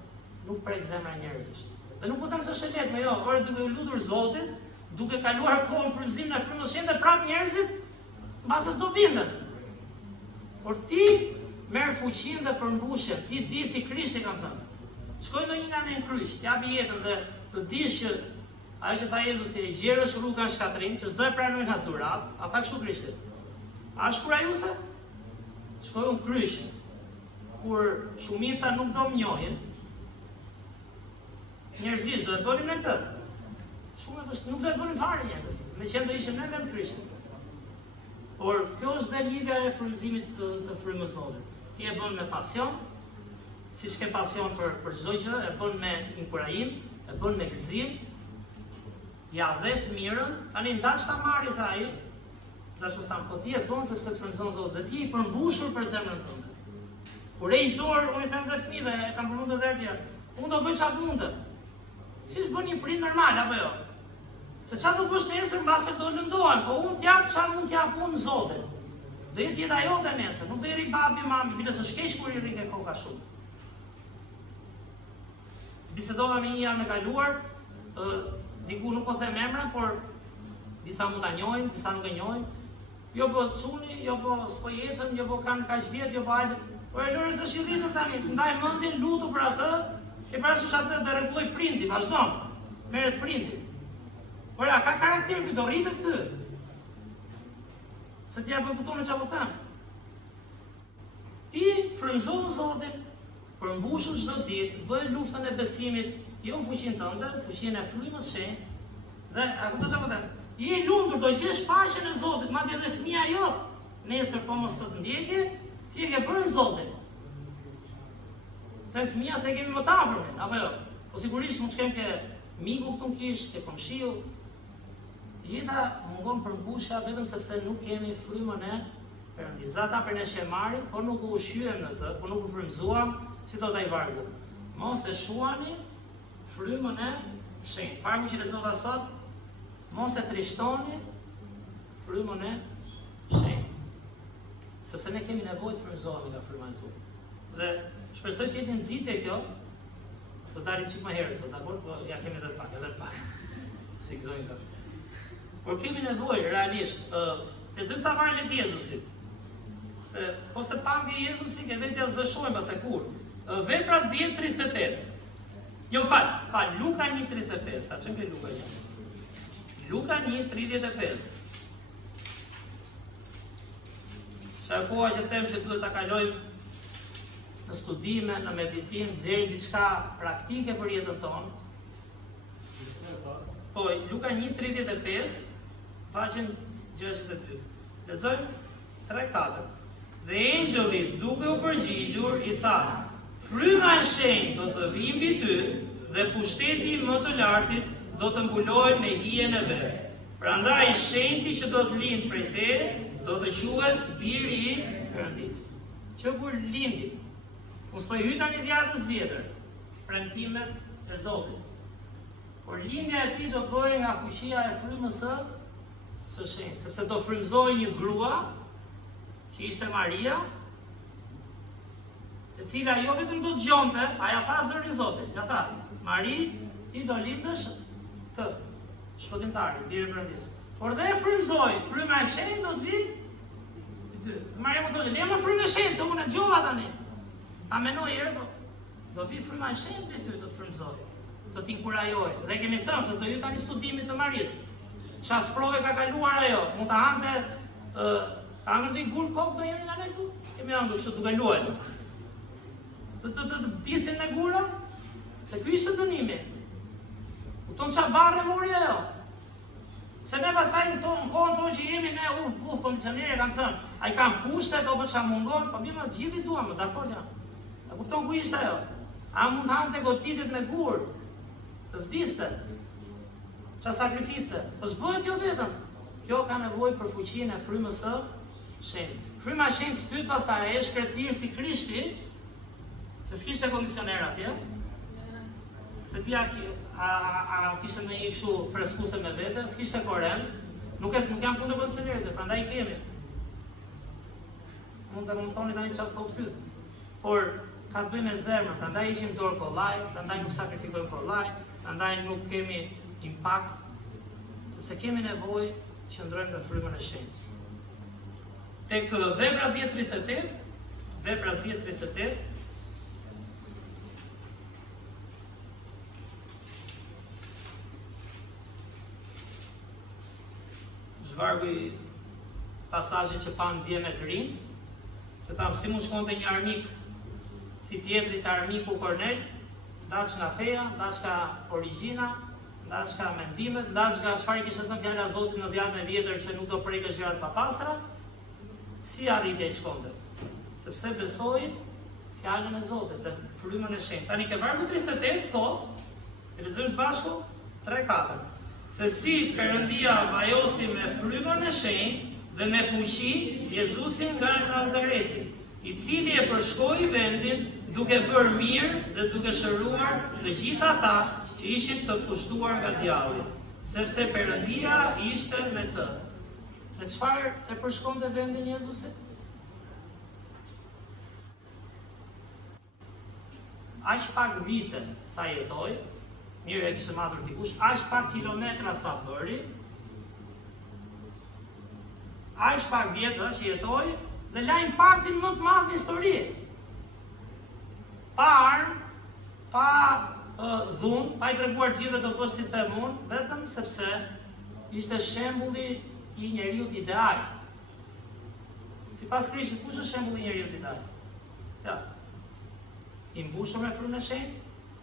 nuk prek zemra e njerëzish. Dhe nuk po them se është lehtë, jo, ore duke u lutur Zotit, duke kaluar kohën frymëzimin e frymës shenjtë prap njerëzit mbase s'do bindën. Por ti merr fuqinë dhe përmbushet, ti di si Krishti ka thënë. Shkoj ndonjë nga në kryq, t'japi jetën dhe të dish që ajo që tha Jezusi, e gjerësh rruga në shkatrim, që s'do e pranojnë naturat, a tha kështu Krishti. A shkurajuse? Shkoj unë kryq, kur shumica nuk do më njohin, njerëzisht do e bënim në këtë. Shumë nuk do e bënim fare njerëzis, me qenë do ishim në vend Krishtit. Por kjo është dhe lidhja e frymëzimit të frymësorit. Ti e bën me pasion, siç ke pasion për çdo gjë, e bën me inkurajim, e bën me gëzim, ja dhe të mirën, tani ndaç ta marri tha ai, dashur stan, po ti e bën sepse të frymëzon Zoti dhe ti i përmbushur për zemrën tënde. Kur e dorë, unë i them dhe fëmijëve, e kam përmendur edhe tjerë, unë do bëj çfarë mundë. Siç bën një prind normal apo jo? Se çfarë do bësh nesër mbase do lëndohen, po unë t'jap çfarë mund t'jap unë Zotit. Do jetë jeta jote nesër, nuk do i rri babi mami, bile se shkeq kur i rri ke koka shumë. Bisedova me një javë e kaluar, diku nuk po them emra, por disa mund ta njohin, disa nuk e njohin. Jo po çuni, jo po s'po ecën, jo po kanë kaq vjet, jo po hajde. Por e lërë se shirritën tani, ndaj mendin, lutu për atë, ke parasysh atë të rregulloj prindi, vazhdon. Merret prindi. Por ja, ka karakter ky, do rritet ky. Se ti apo kupton çfarë po them. Ti frymëzon Zotin, përmbushur çdo ditë, bëj luftën e besimit, jo në fuqinë tënde, fuqinë e frymës shenjtë. Dhe a kupton çfarë po them? Je i lumtur, do gjesh paqen e Zotit, madje edhe fëmia jot. Nesër po mos të ndjekë, ti e ke bërë Zotin. Them fëmia se kemi më të afërmin, apo jo? Po sigurisht mund të shkem ke miku këtu në kish, ke komshiu. Jeta mungon përmbusha vetëm sepse nuk kemi frymën e Perëndis. Ata për ne shemarin, po nuk u ushqyem në të, po nuk u frymëzuam, si thot ai vargu. Mos e shuani frymën e shenjtë. Vargu që lexova sot, mos e trishtoni frymën e shenjtë. Sepse ne kemi nevojë të frymëzohemi nga fryma e Zotit. Dhe shpresoj të jetë nxitje kjo. Do dalim çik më herët sot, apo ja kemi edhe pak. Si gëzojnë këtu. Por kemi nevojë realisht të lexojmë ca vargje të Jezusit. Se po se pambi Jezusi ke vetë as dëshojmë pas e kur. Veprat 10:38. Jo fal, Luka 1:35, ta çem ke Luka. Luka 1:35. Sa koha që them që duhet ta kalojmë në studime, në meditim, nxjerrim diçka praktike për jetën tonë. Po, Luka 1:35, faqen 62. Lexojmë 3-4. Dhe engjëlli duke u përgjigjur i tha: fryma e shenjtë do të vijë mbi ty dhe pushteti më të lartit do të mbulojë me hijen e vet. Prandaj shenjti që do të lindë prej teje do të quhet biri i Perëndis. Që kur lindi, mos po i hyta një djatës vjetër, premtimet e Zotit. Por lindja e tij do bëhej nga fuqia e frymës së shenjtë, sepse do frymëzoi një grua që ishte Maria, e cila jo vetëm do të dëgjonte, aja tha zërin Zotit, ja tha: Mari, ti do lindësh të shpëtimtari, biri i Perëndis. Por dhe e frymëzoi, fryma e shenjtë do të vijë. Maria më thoshte: "Le më frymën e shenjtë, se unë e dëgjova tani." Ta menoj herë, po do vi fryma e shenjtë me ty, do të frymëzoj, do t'inkurajoj. Dhe kemi thënë se do ju tani studimit të Marisë. Çfarë sprove ka kaluar ajo? Mund ta hante ka ngërë i gur kokë do jeni nga ne këtu? Kemi angër kështu duke luajtur. Të disin me gura? Se ky ishte dënimi. Kupton çfarë barre mori ajo? Se ne pastaj në kohën tonë që jemi ne kondicionere kanë thënë, ai kanë kushtet apo çfarë mungon, po mirë, gjithë i duam, dakord jam. A kupton ku ishte ajo? A mund hante gotitet me gur? Të vdiste? Qa sakrifice? Po s'bëhet kjo vetëm. Kjo ka nevojë për fuqinë e frymës së shenjtë. Fryma e shenjtë spyt pastaj, ai është kretir si Krishti, që s'kishte kondicioner atje. Se ti a kishte me një kështu freskuse me vete, s'kishte korrent, nuk jam punë të kondicionerit, prandaj kemi. Mund të më thoni tani çfarë thotë ky. Por ka të bëjë me zemrën, prandaj ishim dorë kollaj, prandaj nuk sakrifikojmë kollaj, prandaj nuk kemi impakt, sepse kemi nevojë që ndrojmë në frymën e shenjtë. Tek Vepra 10:38, Vepra 10:38, zhvargu pasazhin që pamë dje me të rinj, që thamë si mund shkonte një armik si Pietri te armiku Kornel, ndaç nga feja, ndaç nga origjina, ndaç nga mendimet, ndaç nga çfarë kishte thënë fjala e Zotit në djalën e vjetër që nuk do prekësh gjërat pa pastra, si arriti ai shkonte? Sepse besoi fjalën e Zotit dhe frymën e shenjtë. Tani ke vargu 38 thotë, e lexojmë së bashku 3-4. Se si Perëndia vajosi me frymën e shenjtë dhe me fuqi Jezusin nga Nazareti, i cili e përshkoi vendin duke bërë mirë dhe duke shëruar të gjithë ata që ishin të pushtuar nga djalli, sepse Perëndia ishte me të. Dhe çfarë e përshkonte vendin Jezusit? Aq pak vite sa jetoi, mirë e kishte matur dikush, aq pak kilometra sa bëri, aq pak vjetë që jetoi dhe la impaktin më të madh në histori. Pa armë, pa dhunë, pa i treguar gjithë dhe do të si them unë, vetëm sepse ishte shembulli i njeriut ideal. Sipas Krishtit, kush është shembulli i njeriut ideal? Ja. I mbushur me frymën e shenjtë,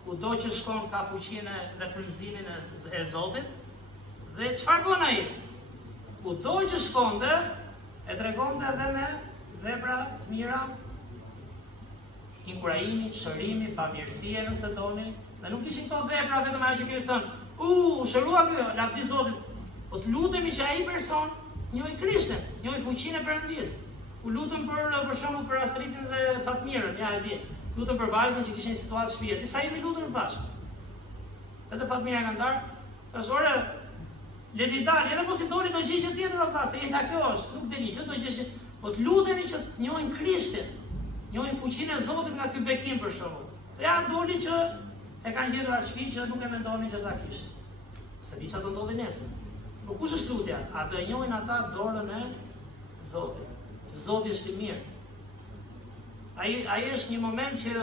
kudo që shkon ka fuqinë dhe frymëzimin e Zotit, dhe çfarë bën ai? Kudo që shkonte, e tregonte edhe me vepra të mira, inkurajimi, shërimi, pamirësie nëse doni, dhe nuk ishin këto vepra vetëm ajo që kemi thënë, shërua ky, lavdi Zotit. Po të lutemi që ai person njohë Krishtin, njohë fuqinë e Perëndis. U lutëm për shembull për Astritin dhe Fatmirën, ja e di. Lutëm për vajzën që kishin situatë shtëpie. Disa jemi lutur bashkë. Edhe Fatmira ka ndarë, tash ore, le ti dalë, edhe mos i doli do gjë tjetër ata, se jeta kjo është, nuk dini që do gjësh. Po të lutemi që të njohin Krishtin, njohin fuqinë e Zotit nga ky bekim për shembull. Ja doli që e kanë gjetur atë shtëpi që nuk e mendonin që ta kishin. Se di çfarë do ndodhi nesër. Po kush është lutja? A do e njohin ata dorën e Zotit? Zoti është i mirë. Ai është një moment që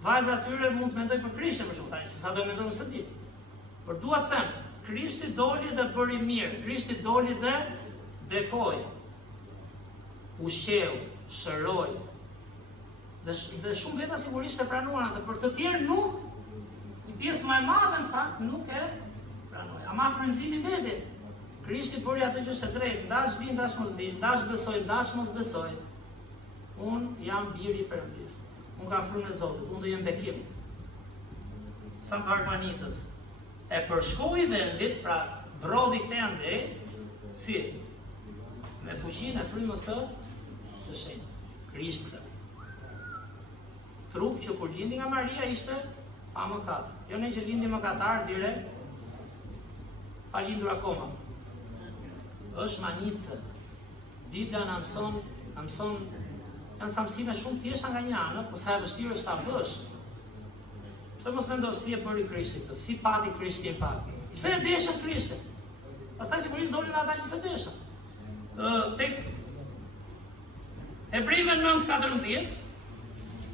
vajza atyre mund të mendoj për Krishtin për shkak tani, se sa do mendoj se di. Por dua të them, Krishti doli dhe bëri mirë, Krishti doli dhe bekoi. Ushqeu, shëroi. Dhe shumë veta sigurisht e pranuan atë, për të tjerë nuk, një pjesë më e madhe në fakt nuk e pranoi. Ama frymëzimi mbeti. Krishti bëri atë që është e drejtë, ndash vin, ndash mos vin, ndash besoj, ndash mos besoj. Unë jam biri i Perëndis. Unë kam frymën e Zotit, unë do jem bekim. Sa Varmanitës e përshkoi vendit, pra brodhi këtë andej, si? Me fuqinë e frymës së shenjtë. Krishti. Trup që kur lindi nga Maria ishte pa mëkat. Jo ne që lindi mëkatar direkt, pa lindur akoma. Është manicë. Biblia na mëson janë sa mësime shumë thjeshta nga një anë, po sa e vështirë është ta bësh. Pse mos mendosh si e bëri Krishti këtë, si pati Krishti e pati. Pse e deshën Krishtin? Pastaj sigurisht dolin ata që s'e deshën. Tek Hebrejve 9:14,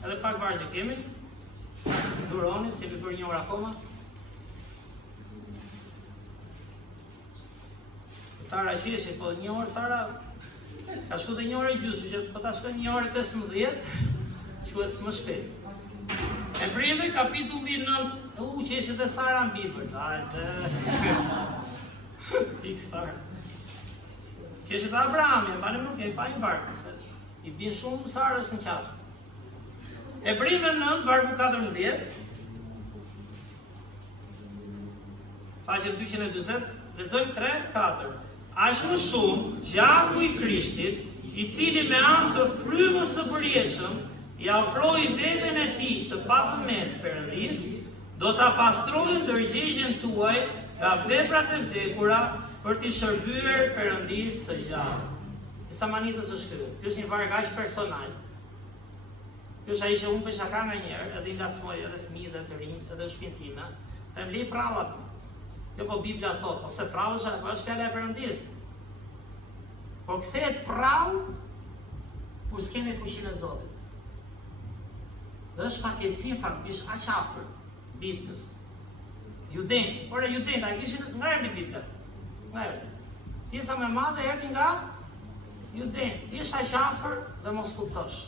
edhe pak vargje kemi. Duroni, si e për një orë akoma. Sara qeshi, po një orë Sara ka shku dhe një orë e gjysmë, që po ta shkoj një orë e 15, quhet më shpejt. Hebrejve kapitulli 9, qeshit e Sara në Bibël, fix Sara. Qeshit e Abrahami, balem nuk e pa një varkë, i bjen shumë Sarës në qafë. Hebrejve 9, vargu 14, faqen 240, lexojmë 3-4. Aq më shumë gjaku i Krishtit, i cili me anë të frymës së përjetshëm ja ofroi veten e tij të patëmet Perëndis, do ta pastrojë ndërgjegjen tuaj nga veprat e vdekura për t'i shërbyer Perëndisë së gjallë. Samanitës është ky. Ky është një varg aq personal. Ky është ai që unë pesha ka ndonjëherë, edhe i ngacmoj edhe fëmijët dhe të rinj, edhe shtëpinë time, them lej prallat. Jo, po Biblia thot, ose prallësh, apo është fjala e Perëndis. Por kthehet prall kur s'kemi fuqinë e Zotit. Dhe është fatkeqësi faktikisht aq afër Biblës. Judent, por judent, ai kishin nga erdhi Bibla. Nga erdhi. Pjesa më e madhe erdhi nga judent. Ti je aq afër dhe mos kuptosh.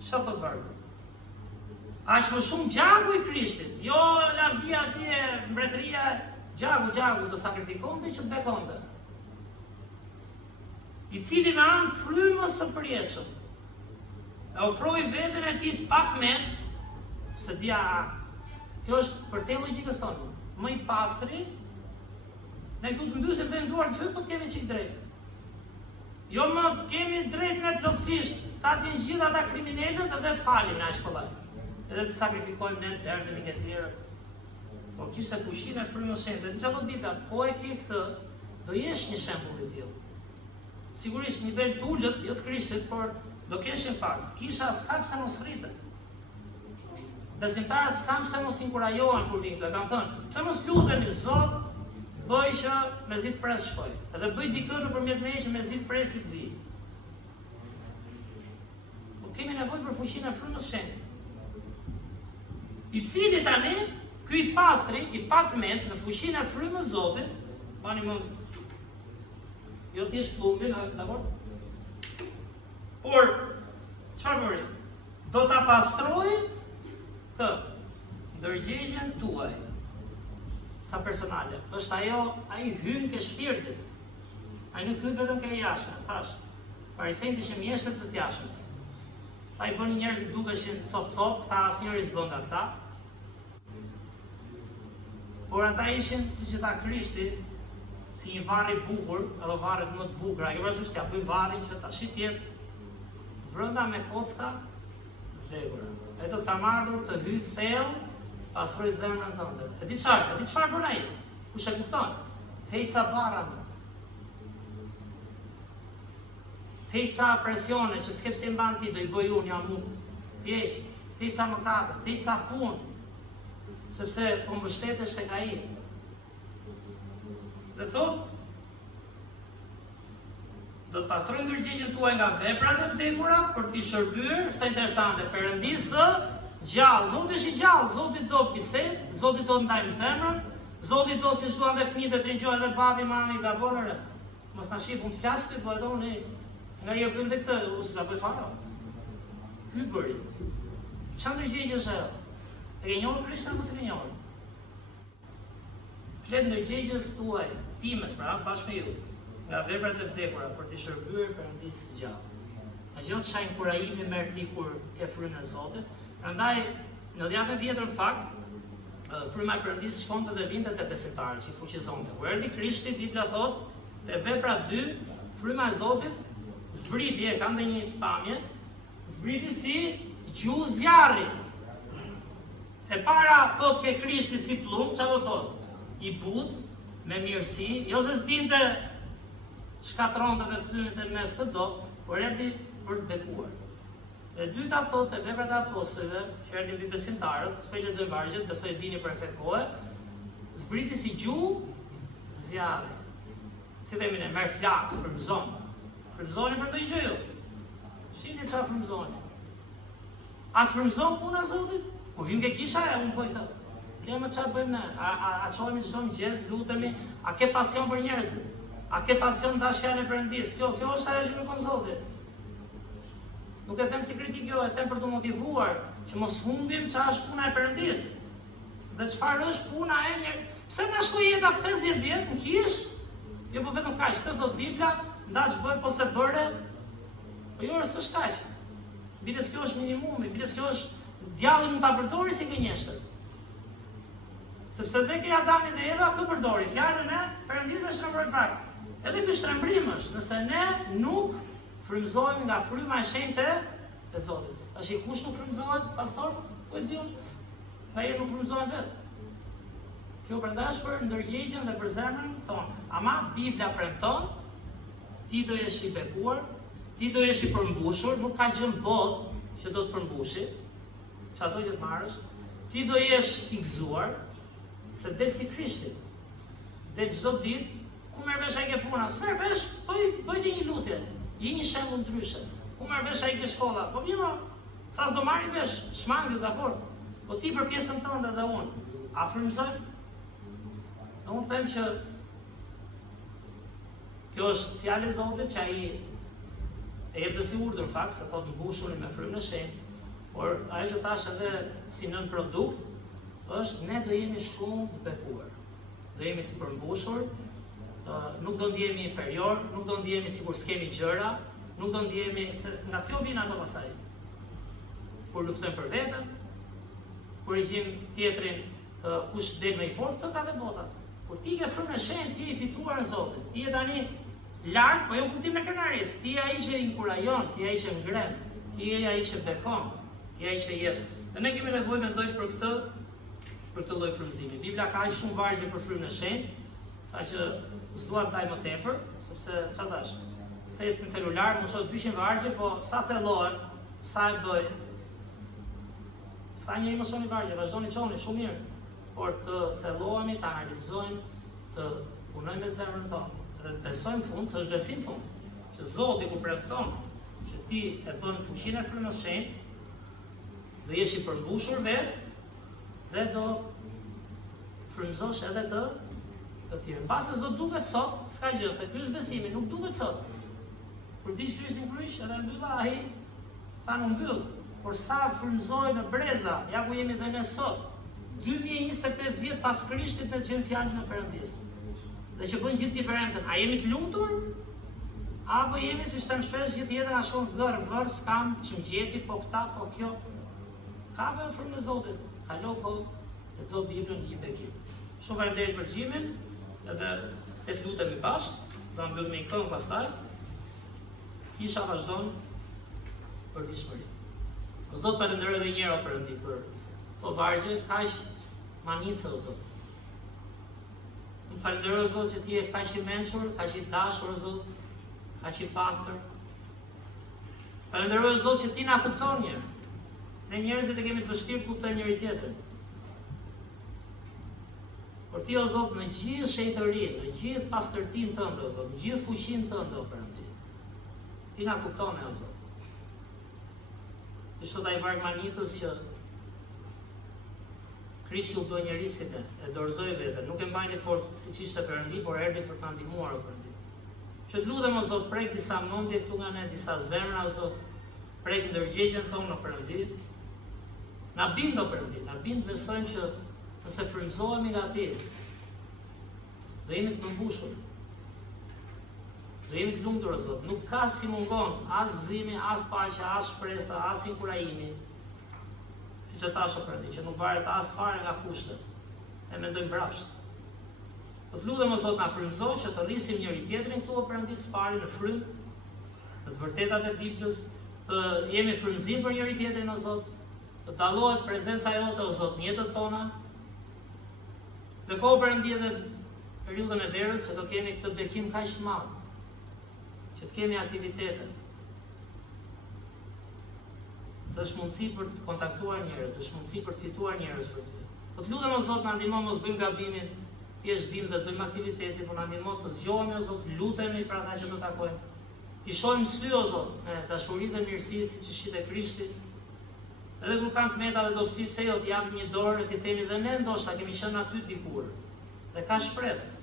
Çfarë thot vargu? Aq më shumë gjaku i Krishtit, jo lavdia atje, mbretëria, gjaku do sakrifikonte që të bekonte. I cili me anë të frymës së përjetshëm e ofroi veten e tij të patmend, se dia, kjo është për te logjikës tonë, më i pastri, ne këtu të mbysim dhe nduar të fyt, po të kemi çik drejt. Jo më të kemi drejt në plotësisht, ta t'jen gjithë ata kriminalët edhe të falim në shkollë. Edhe të sakrifikojmë ne derdhën e tjerë. Po kishte fuqinë e frymës së shenjtë. Dhe çfarë do Bibla? Po e ke këtë, do jesh një shembull i tillë. Sigurisht nivel të ulët, jo të Krishtit, por do kesh impakt. Kisha s'ka pse mos rritet. Besimtarët s'ka pse mos inkurajohen kur vinë. Kanë thënë, pse mos lutemi Zot, bëj që mezi të pres shkoj. Edhe bëj dikë nëpërmjet meje që mezi të presit vi. Po kemi nevojë për fuqinë e frymës së shenjtë. I cili tani, ky i pastri, i patmend në fuqinë e frymës Zotit, bani më jo thjesht plumbin, dakor? Por çfarë bëri? Do ta pastrojë kë ndërgjegjen tuaj. Sa personale. Është ajo, ai hyn ke shpirti. Ai nuk hyn vetëm ke jashtme, thash. Farisejt ishin mjeshtër të jashtmes. Ai bënë njerëz dukeshin cop, këta asnjëri s'bën nga këta. Por ata ishin, siç e tha Krishti, si një varr i bukur, edhe varret më të bukura. Jo ashtu t'ja bëjmë varrin që tash jetë brenda me kocka vdekur. Ai do të ka marrur të hyjë thellë, pastroj zemrën tënde. E di çfarë bën ai? Kush e kupton? Të heqsa barra. Të heqsa presione që s'ke pse mban ti, do i bëj unë jam unë. Të heqsa mëkate, të heqsa punë. Sepse po mbështetesh tek ai. Dhe thot, do të pastroj ndërgjegjen tuaj nga veprat e vdekura për t'i shërbyer, sa interesante, Perëndisë së gjallë. Zoti është i gjallë, Zoti do bisedë, Zoti do ndajmë zemrën, Zoti do si duan dhe fëmijët të trinjojnë dhe babi, mami, gabonëre. Mos na shih, unë të flas ty, po edhe unë, se nga jo bëjmë dhe këtë, u s'la bëj fare. Ky bëri. Çfarë ndërgjegje është ajo? E ke njohur Krishtin apo s'e ke njohur? Flet ndërgjegjes tuaj, times pra, bashkë me ju, nga veprat e vdekura për t'i shërbyer Perëndisë së gjallë. Ajo çaj inkurajimi merr ti kur ke frymën e Zotit. Prandaj në dhjetë vjetër në fakt, fryma e Perëndisë shkonte dhe vinte te besimtarët që i fuqizonte. Kur erdhi Krishti, Bibla thot, te vepra 2, fryma e Zotit zbriti, ka ndonjë pamje, zbriti si gjuhë zjarri. E para thot ke Krishti si plumb, çfarë do thot? I but, me mirësi, jo se s'dinte shkatronte dhe thynit e mes të dop, por erdhi për të bekuar. E dyta thot e veprat e apostujve, që erdhin mbi besimtarët, s'po i lexoj vargjet, besoj dini për efekt kohe, zbriti si gjuhë zjarri. Si themi ne, merr flak, frymëzon. Frymëzoni për ndonjë gjë ju. Shihni çfarë frymëzoni. A frymëzon puna e Zotit? Po vim ke kisha e unë bëj këtë. Le më çfarë bëjmë ne? A çohemi çdo mëngjes, lutemi, a ke pasion për njerëzit? A ke pasion dash fjalën e Perëndisë? Kjo është ajo që kërkon Zoti. Nuk e them si kritik jo, e them për të motivuar që mos humbim çfarë është puna e Perëndisë. Dhe çfarë është puna e një? Pse na shkoi jeta 50 vjet në kish? Jo po vetëm kaq, këtë thot Bibla, ndaç bëj po se bëre. Po jo s'është kaq. Biles kjo është minimumi, biles kjo është djalli mund ta përdori si gënjeshtër. Sepse dhe ke Adami dhe Eva kë përdori, fjalën e Perëndisë është shtrembëroi pak. Edhe ky shtrembrim është, nëse ne nuk frymëzohemi nga fryma e shenjtë e Zotit. Tash i kush nuk frymëzohet, pastor? Po e di unë. Ai nuk frymëzohet vetë. Kjo prandaj është për ndërgjegjen dhe për zemrën tonë. Ama Bibla premton, ti do jesh i bekuar, ti do jesh i përmbushur, nuk ka gjë në botë që do të përmbushi, çado që të marrësh, ti do jesh i gëzuar, se del si Krishti. Del çdo ditë, ku merr vesh ai ke puna? S'merr vesh, bëj ti një lutje. Je një shembull ndryshe. Ku merr vesh ai ke shkolla? Po vjen, sa s'do marrin vesh, shmangu dakord. Po ti për pjesën tënde dhe unë, a frymëzoj? Unë them që kjo është fjalë e Zotit që ai e jep të sigurt në fakt, se thotë mbushuni me frymën e shenjtë, por ajo që thash edhe si nën produkt, është ne do jemi shumë të bekuar. Do jemi të përmbushur, nuk do ndjehemi inferior, nuk do ndjehemi sikur s'kemi gjëra, nuk do ndjehemi, se nga kjo vjen ato pasaj. Kur luftojmë për veten, kur e gjim tjetrin kush del më i fortë, të ka dhe bota. Kur ti ke frymën e shenjtë, ti je i fituar në Zotin. Ti je tani lart, po jo kuptim e krenarisë. Ti je ai që inkurajon, ti je ai që ngren, ti je ai që bekon, ti je ai që jep. Dhe ne kemi nevojë mendoj për këtë lloj frymëzimi. Bibla ka aq shumë vargje për frymën e shenjtë, saqë s'dua të ndaj më tepër, sepse çfarë thash? Thehet në celular, më shoh 200 vargje, po sa thellohen, sa e bëj. Sa njëri më shoni vargje, vazhdoni çoni shumë mirë, por të thellohemi, të analizojmë, të punojmë me zemrën tonë, dhe të besojmë fund, se është besim fund, që Zoti kur premton që ti e bën fuqinë e frymës së shenjtë, do jesh i përmbushur vetë dhe do frymëzosh edhe të tjerë. Mbase s'do duket sot, s'ka gjë, se ky është besimi, nuk duket sot. Kur dish Krishtin kryq, edhe mbylla ai, thanë mbyll, por sa frymëzoj në breza, ja ku jemi dhe ne sot. 2025 vjet pas Krishtit me gjën fjalën e Perëndis. Dhe që bën gjithë diferencën. A jemi të lumtur? Apo jemi, si them shpesh, gjithë jetën na shkon vër, s'kam çmgjeti, po këta, po kjo. Ka me frymën e Zotit. Kalo po të Zot Biblën i bekim. Shumë faleminderit për xhimin, edhe le të lutemi bashkë, do mbyll me një këngë pastaj. Kisha vazhdon për dishmëri. O Zot, falenderoj edhe një herë o Perëndi për to vargje, kaq manicë o Zot. Më falenderoj o Zot që ti je kaq i mençur, kaq i dashur o Zot, kaq i pastër. Falenderoj o Zot që ti na kupton një. Ne njerëzit e kemi të vështirë të kuptojmë njëri tjetrin. Por ti o Zot, në gjithë shejtërinë, në gjithë pastërtinë tënde o Zot, në gjithë fuqinë tënde o Perëndi, ti na kupton o Zot. Ti sot ai varg manitës që Krishti u bë njeri si ne, e dorëzoi veten, nuk e mbajni fort siç ishte Perëndi, por erdhi për ta ndihmuar o Perëndi. Që të lutem o Zot, prek disa mendje këtu nga ne, disa zemra o Zot, prek ndërgjegjen tonë o Perëndi. Na bind o Perëndi, na bind besojmë që nëse frymëzohemi nga ti, do jemi të përmbushur. Do jemi të lumtur o Zot, nuk ka si mungon as gëzimi, as paqja, as shpresa, as inkurajimi. Siç e thash o Perëndi, që nuk varet as fare nga kushtet. E mendojmë brapsht. Po të lutem o Zot, na frymëzo që të rrisim njëri tjetrin këtu o Perëndi, spari në frymë, në të vërtetat e Biblës, të jemi frymëzim për njëri tjetrin o Zot, të dallohet prezenca jote o Zot në jetën tona. Dhe kohë Perëndi edhe periudhën e verës, se do kemi këtë bekim kaq të madh, që të kemi aktivitete. Se është mundësi për të kontaktuar njerëz, është mundësi për të fituar njerëz për ty. Po të lutem o Zot, na ndihmo mos bëjmë gabimin, thjesht vim dhe të bëjmë aktivitete, por na ndihmo të zgjohemi o Zot, lutemi për ata që do takojmë. Ti shohim sy o Zot, me dashuri dhe mirësi siç ishte te Krishti. Edhe kur kanë tmeta dhe dobësi, pse jo të japim një dorë e ti themi dhe ne ndoshta kemi qenë aty dikur. Dhe ka shpresë.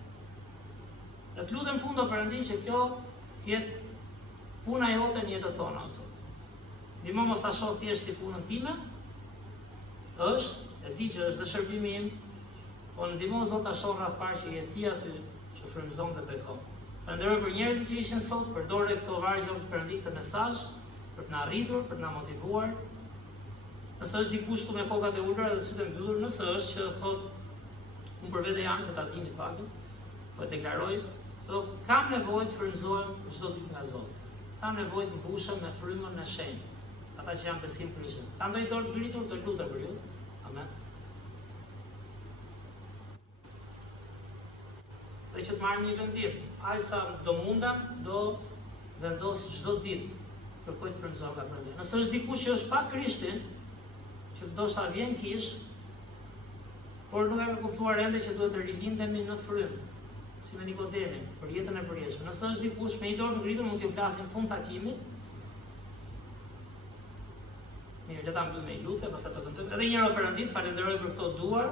Dhe të lutem fund o Perëndi që kjo të jetë puna jote në jetën tonë o Zot. Ndihmo mos ta shoh thjesht si punën time, është, e di që është dhe shërbimi im, po ndihmo Zot ta shoh rreth parë që je ti aty që frymëzon dhe bekon. Falenderoj për njerëzit që ishin sot, përdore këto vargje të Perëndi këtë mesazh për të na arritur, për të na motivuar. Nëse është dikush këtu me kokat e ulura dhe sytë mbyllur, nëse është që thotë unë për vete jam që ta dini faktin, po e deklaroj, thotë kam nevojë të frymëzohem çdo ditë nga Zoti. Kam nevojë të mbushem me frymën e shenjtë. Ata që janë besim Krishtin. Ka ndonjë dorë të ngritur, të lutem për ju. Amen. Dhe që të marrim një vendim. Ai sa do mundem, do vendos çdo ditë kërkoj të frymëzohem nga Perëndia. Nëse është dikush që është pa Krishtin, që ndoshta vjen kish, por nuk e ka kuptuar ende që duhet të rilindemi në frym, si me Nikodemin, për jetën e përjetshme. Nëse është dikush me një dorë ngritur, mund t'ju flasim fund takimit. Mirë, le ta mbyllim me lutje, pastaj të këndojmë. Edhe një herë Perëndit, falenderoj për këto duar,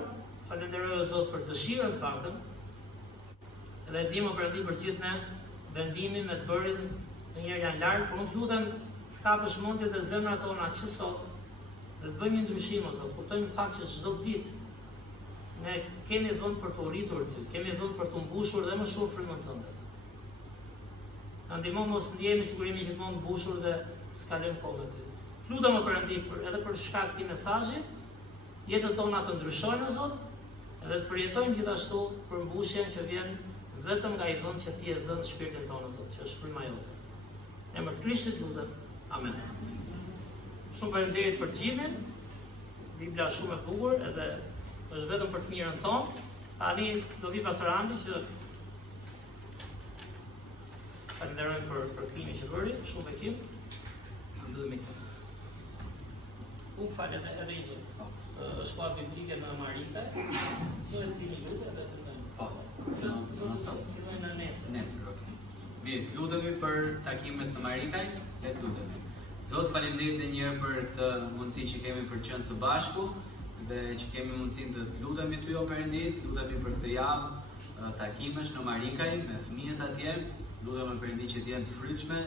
falenderoj o Zot për dëshirën të paktën. Edhe dim o Perëndi për gjithë ne vendimin me të bërin në njerë janë larg, por unë të lutem të kapësh mendjet e zemrat tona që sot dhe të bëjmë një ndryshim o Zot. Kuptojmë fakt që çdo ditë ne kemi vend për të rritur ty, kemi vend për të mbushur dhe më shumë frymën tënde. Na ndihmo mos ndjehemi sigurimi gjithmonë të mbushur dhe s'kalojmë kohë me ty. Lutem o Perëndi edhe për shkak të këtij mesazhi, jetët tona të ndryshojnë o Zot, edhe të përjetojmë gjithashtu përmbushjen që vjen vetëm nga i vend që ti e zën shpirtin tonë o Zot, që është fryma jote. Në emër të Krishtit lutem. Amen. Shumë faleminderit për gjimin. Bibla është shumë e bukur edhe është vetëm për të mirën tonë. Tani do vi pastor Andi që falenderojmë për kthimin që bëri, shumë bekim. Mbyllim me këtë. Unë falë edhe një gjë. Shkolla biblike në Marikaj. Do të vini lutë edhe të bëjmë. Nesër, ok. Mirë, lutemi për takimet në Marikaj, le të lutemi. Zot, faleminderit edhe një herë për këtë mundësi që kemi për të qenë së bashku dhe që kemi mundësinë të lutemi ty o Perëndit, lutemi për këtë javë takimesh në Marikaj me fëmijët atje, lutemi Perëndit që të jenë të frytshme,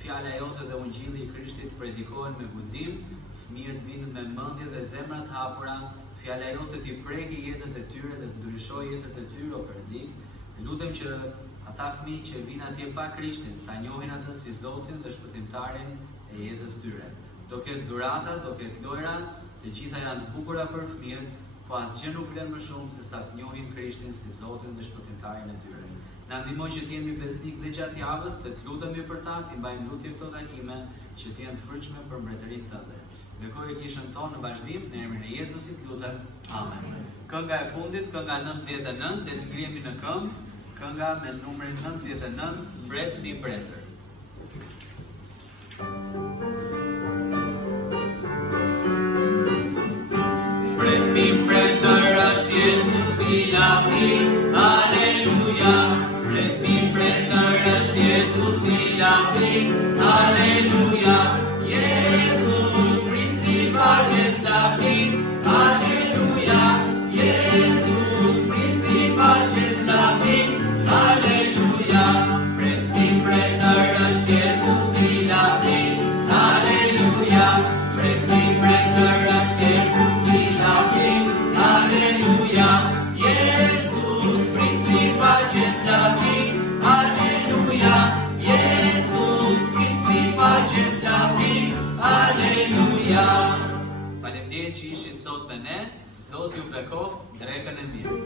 fjala jote dhe ungjilli i Krishtit predikohen me guxim, fëmijët vinë me mendje dhe zemra të hapura, fjala jote t'i preki jetën e tyre dhe të ndryshojë jetën e tyre o Perëndit. Lutem që ata fëmijë që vinë atje pa Krishtin, ta njohin atë si Zotin dhe shpëtimtarin e jetës tyre. Do ketë dhurata, do ketë lojra, të gjitha janë të bukura për fëmijët, po asgjë nuk vlen më shumë se sa të njohin Krishtin si Zotin dhe shpëtimtarin e tyre. Na ndihmo që të jemi besnik dhe gjatë javës, dhe të lutemi për ta, të mbajmë lutje këto takime që të jenë të frytshme për mbretërinë tënde. Bekoj kishën tonë në vazhdim, në emrin e Jezusit lutem. Amen. Kënga e fundit, kënga 99, le të ngrihemi në këngë, kënga me numrin 99, Mbret mbi mbretër. Mbret mbi mbretër është Jezusi lavdi, Aleluja. Mbret mbi mbretër është Jezusi lavdi, Aleluja. Jezus, princi i paqes lavdi, Aleluja. Jezus, princi i paqes lavdi, Aleluja. Mbret mbi mbretër është Jezusi lavdi, Aleluja. Mbret mbi mbretër është Jezusi lavdi, Aleluja. Jezus, princi i paqes lavdi, Aleluja. Jezus, princi i paqes lavdi, Aleluja. Faleminderit që ishit sot me ne. Zoti ju bekoft drekën e mirë.